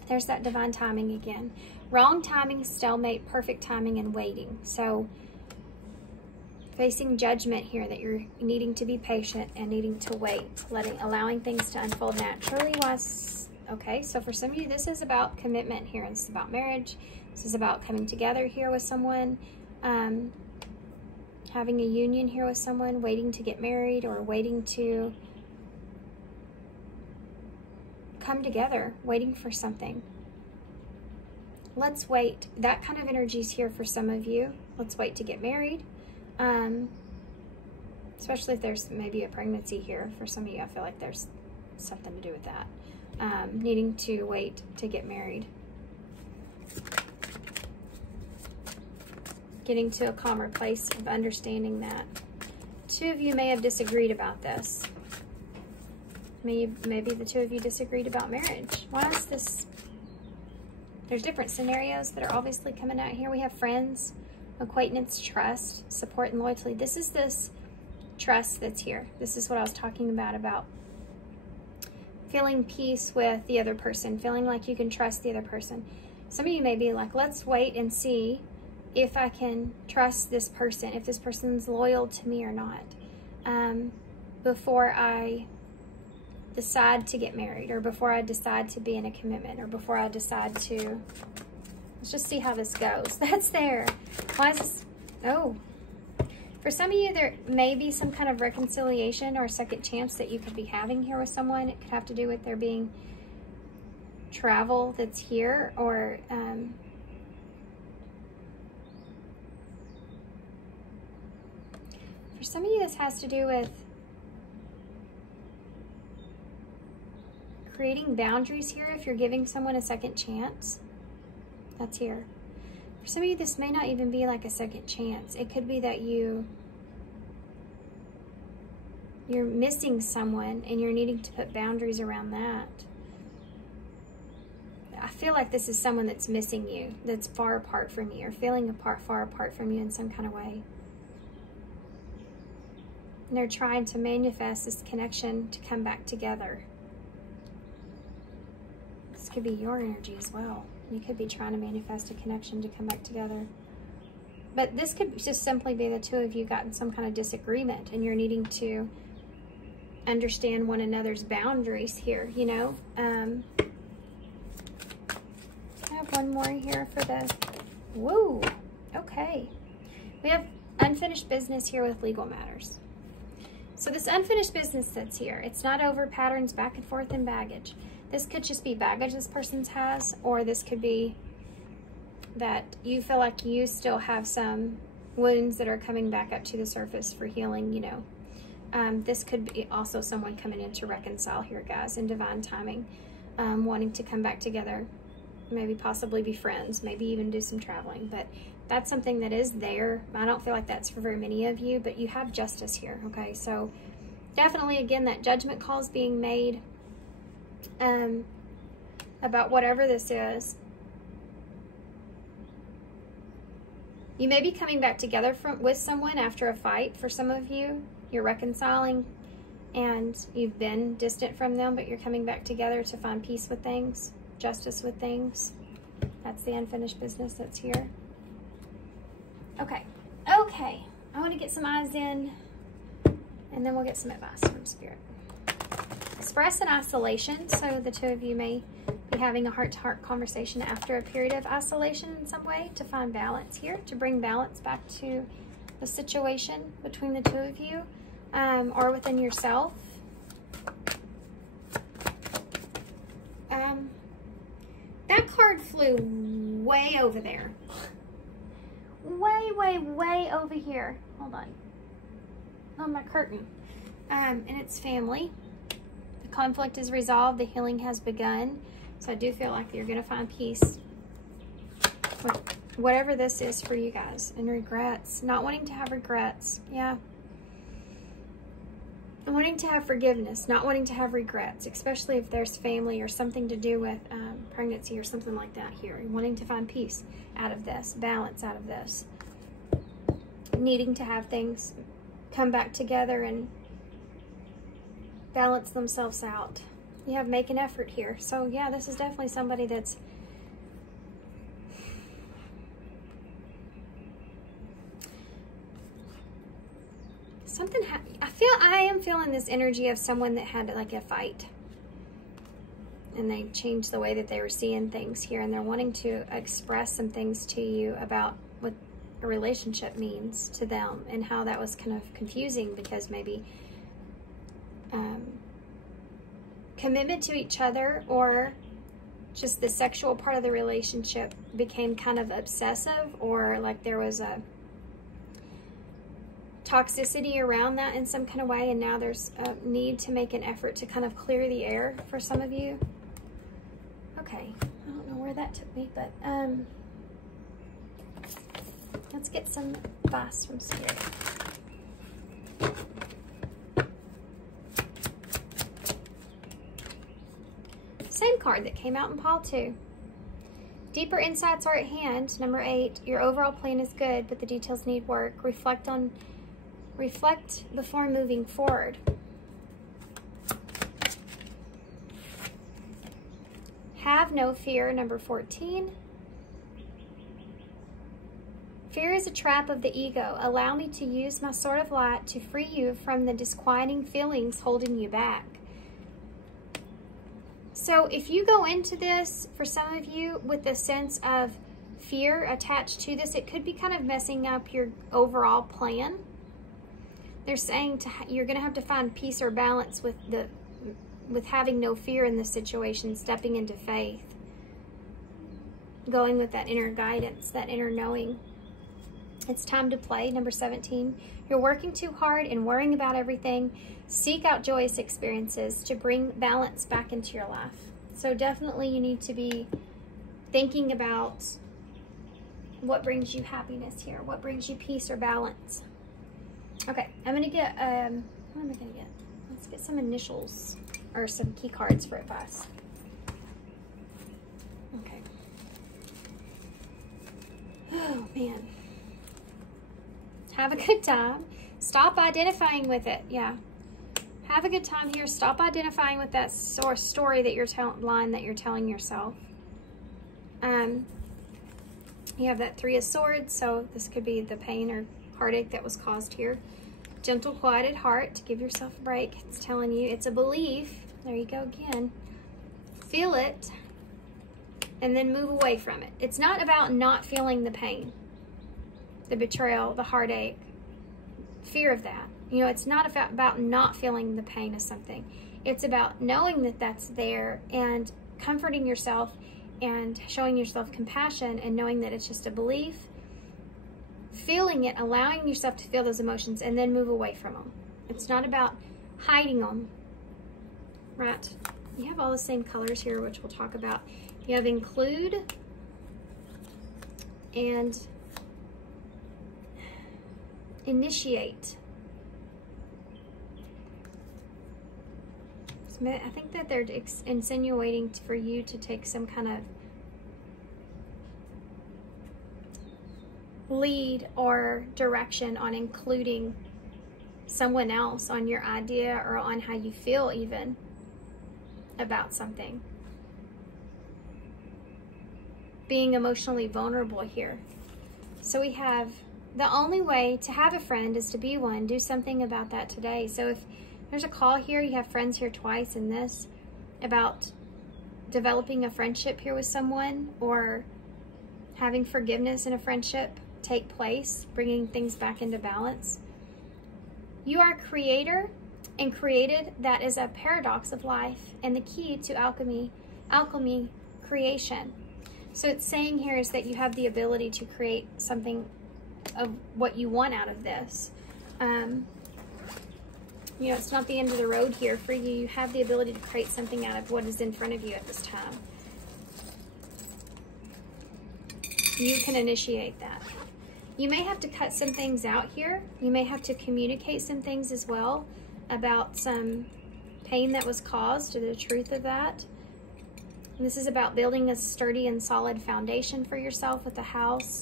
There's that divine timing again. Wrong timing, stalemate, perfect timing, and waiting. So facing judgment here, that you're needing to be patient and needing to wait, allowing things to unfold naturally. Okay, so for some of you, this is about commitment here. This is about marriage. This is about coming together here with someone, having a union here with someone, waiting to get married or waiting to come together, waiting for something. Let's wait. That kind of energy is here for some of you. Let's wait to get married. Especially if there's maybe a pregnancy here. For some of you, I feel like there's something to do with that. Needing to wait to get married. Getting to a calmer place of understanding that. Two of you may have disagreed about this. Maybe the two of you disagreed about marriage. Why is this? There's different scenarios that are obviously coming out here. We have friends, acquaintance, trust, support, and loyalty. This is this trust that's here. This is what I was talking about feeling peace with the other person, feeling like you can trust the other person. Some of you may be like, let's wait and see if I can trust this person, if this person's loyal to me or not, before I decide to get married, or before I decide to be in a commitment, or before I decide to, let's just see how this goes. That's there. Why is this? Oh, for some of you, there may be some kind of reconciliation or second chance that you could be having here with someone. It could have to do with there being travel that's here, or for some of you, this has to do with creating boundaries here. If you're giving someone a second chance, that's here. For some of you, this may not even be like a second chance. It could be that you're missing someone and you're needing to put boundaries around that. I feel like this is someone that's missing you, that's far apart from you, or feeling far apart from you in some kind of way. And they're trying to manifest this connection to come back together. This could be your energy as well. You could be trying to manifest a connection to come back together. But this could just simply be the two of you got in some kind of disagreement and you're needing to understand one another's boundaries here, you know. I have one more here for the, whoa, okay. We have unfinished business here with legal matters. So this unfinished business that's here, it's not over patterns back and forth and baggage. This could just be baggage this person has, or this could be that you feel like you still have some wounds that are coming back up to the surface for healing, you know. This could be also someone coming in to reconcile here, guys, in divine timing, wanting to come back together, maybe possibly be friends, maybe even do some traveling. But that's something that is there. I don't feel like that's for very many of you, but you have justice here, okay? So definitely, again, that judgment call is being made about whatever this is. You may be coming back together with someone after a fight. For some of you, you're reconciling and you've been distant from them, but you're coming back together to find peace with things, justice with things. That's the unfinished business that's here. Okay. Okay. I want to get some eyes in, and then we'll get some advice from Spirit. Express in isolation. So the two of you may be having a heart-to-heart conversation after a period of isolation in some way to find balance here, to bring balance back to the situation between the two of you, or within yourself. That card flew way over there. Way over here. Hold on my curtain. And it's family. The conflict is resolved. The healing has begun. So I do feel like you're going to find peace with whatever this is for you guys. And regrets. Not wanting to have regrets. Yeah. And wanting to have forgiveness. Not wanting to have regrets. Especially if there's family or something to do with pregnancy or something like that here. Wanting to find peace out of this. Balance out of this. Needing to have things come back together and balance themselves out. You have make an effort here. So yeah, this is definitely somebody that's something, I am feeling this energy of someone that had like a fight. And they changed the way that they were seeing things here. And they're wanting to express some things to you about what a relationship means to them. And how that was kind of confusing because maybe commitment to each other or just the sexual part of the relationship became kind of obsessive, or like there was a toxicity around that in some kind of way, and now there's a need to make an effort to kind of clear the air for some of you. Okay, I don't know where that took me, but let's get some advice from Spirit. Same card that came out in pile 2. Deeper insights are at hand. Number 8, your overall plan is good, but the details need work. Reflect before moving forward. Have no fear, number 14. Fear is a trap of the ego. Allow me to use my sword of light to free you from the disquieting feelings holding you back. So if you go into this, for some of you, with a sense of fear attached to this, it could be kind of messing up your overall plan. They're saying you're going to have to find peace or balance with having no fear in this situation, stepping into faith, going with that inner guidance, that inner knowing. It's time to play, number 17. You're working too hard and worrying about everything. Seek out joyous experiences to bring balance back into your life. So definitely you need to be thinking about what brings you happiness here, what brings you peace or balance. Okay, I'm going to get, what am I going to get? Let's get some initials or some key cards for advice. Okay. Oh, man. Have a good time. Stop identifying with it. Yeah. Have a good time here. Stop identifying with that story that you're line that you're telling yourself. You have that 3 of Swords, so this could be the pain or heartache that was caused here. Gentle, quieted heart. Give yourself a break. It's telling you it's a belief. There you go again. Feel it, and then move away from it. It's not about not feeling the pain, the betrayal, the heartache, fear of that. You know, it's not about not feeling the pain of something. It's about knowing that that's there and comforting yourself and showing yourself compassion and knowing that it's just a belief, feeling it, allowing yourself to feel those emotions, and then move away from them. It's not about hiding them, right? You have all the same colors here, which we'll talk about. You have include and initiate. I think that they're insinuating for you to take some kind of lead or direction on including someone else on your idea or on how you feel even about something. Being emotionally vulnerable here. So we have the only way to have a friend is to be one. Do something about that today. So if there's a call here, you have friends here twice in this, about developing a friendship here with someone or having forgiveness in a friendship take place, bringing things back into balance. You are a creator and created. That is a paradox of life and the key to alchemy, creation. So it's saying here is that you have the ability to create something of what you want out of this. You know, it's not the end of the road here for you. You have the ability to create something out of what is in front of you at this time. You can initiate that. You may have to cut some things out here. You may have to communicate some things as well about some pain that was caused, or the truth of that. And this is about building a sturdy and solid foundation for yourself with the house.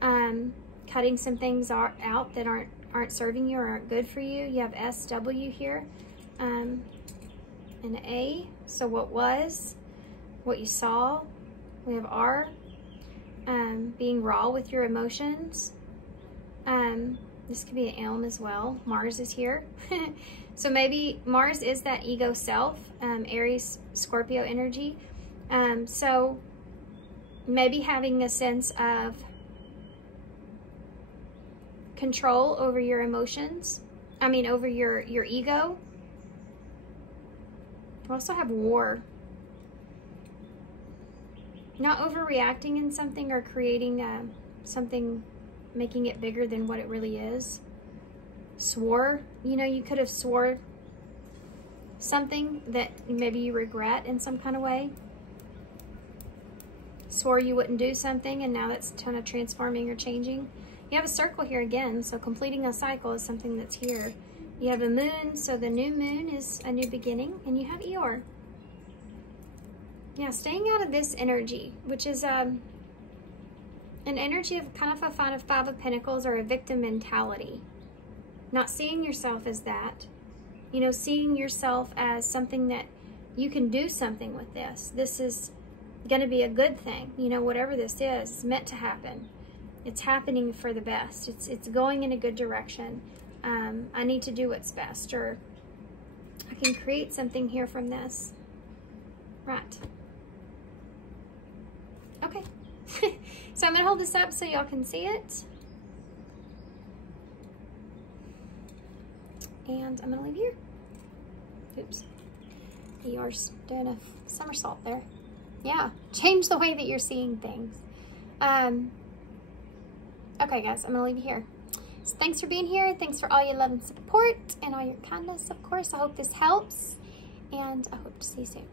Cutting some things out that aren't serving you or aren't good for you. You have SW here, an A, so what was, what you saw. We have R, being raw with your emotions, This could be an elm as well. Mars is here. So maybe Mars is that ego self, Aries, Scorpio energy. So maybe having a sense of control over your emotions. I mean, over your ego. We also have war. Not overreacting in something or creating something, making it bigger than what it really is. Swore, you know, you could have swore something that maybe you regret in some kind of way. Swore you wouldn't do something, and now that's kind of transforming or changing. You have a circle here again, so completing a cycle is something that's here. You have a moon, so the new moon is a new beginning, and you have Eeyore. Yeah, staying out of this energy, which is an energy of kind of a Five of Pentacles or a victim mentality. Not seeing yourself as that. You know, seeing yourself as something that you can do something with this. This is going to be a good thing. You know, whatever this is, it's meant to happen. It's happening for the best. It's going in a good direction. I need to do what's best, or I can create something here from this. Right. Okay. So I'm going to hold this up so y'all can see it. And I'm going to leave here. Oops. Yours doing a somersault there. Yeah. Change the way that you're seeing things. Okay, guys. I'm going to leave you here. So thanks for being here. Thanks for all your love and support and all your kindness, of course. I hope this helps. And I hope to see you soon.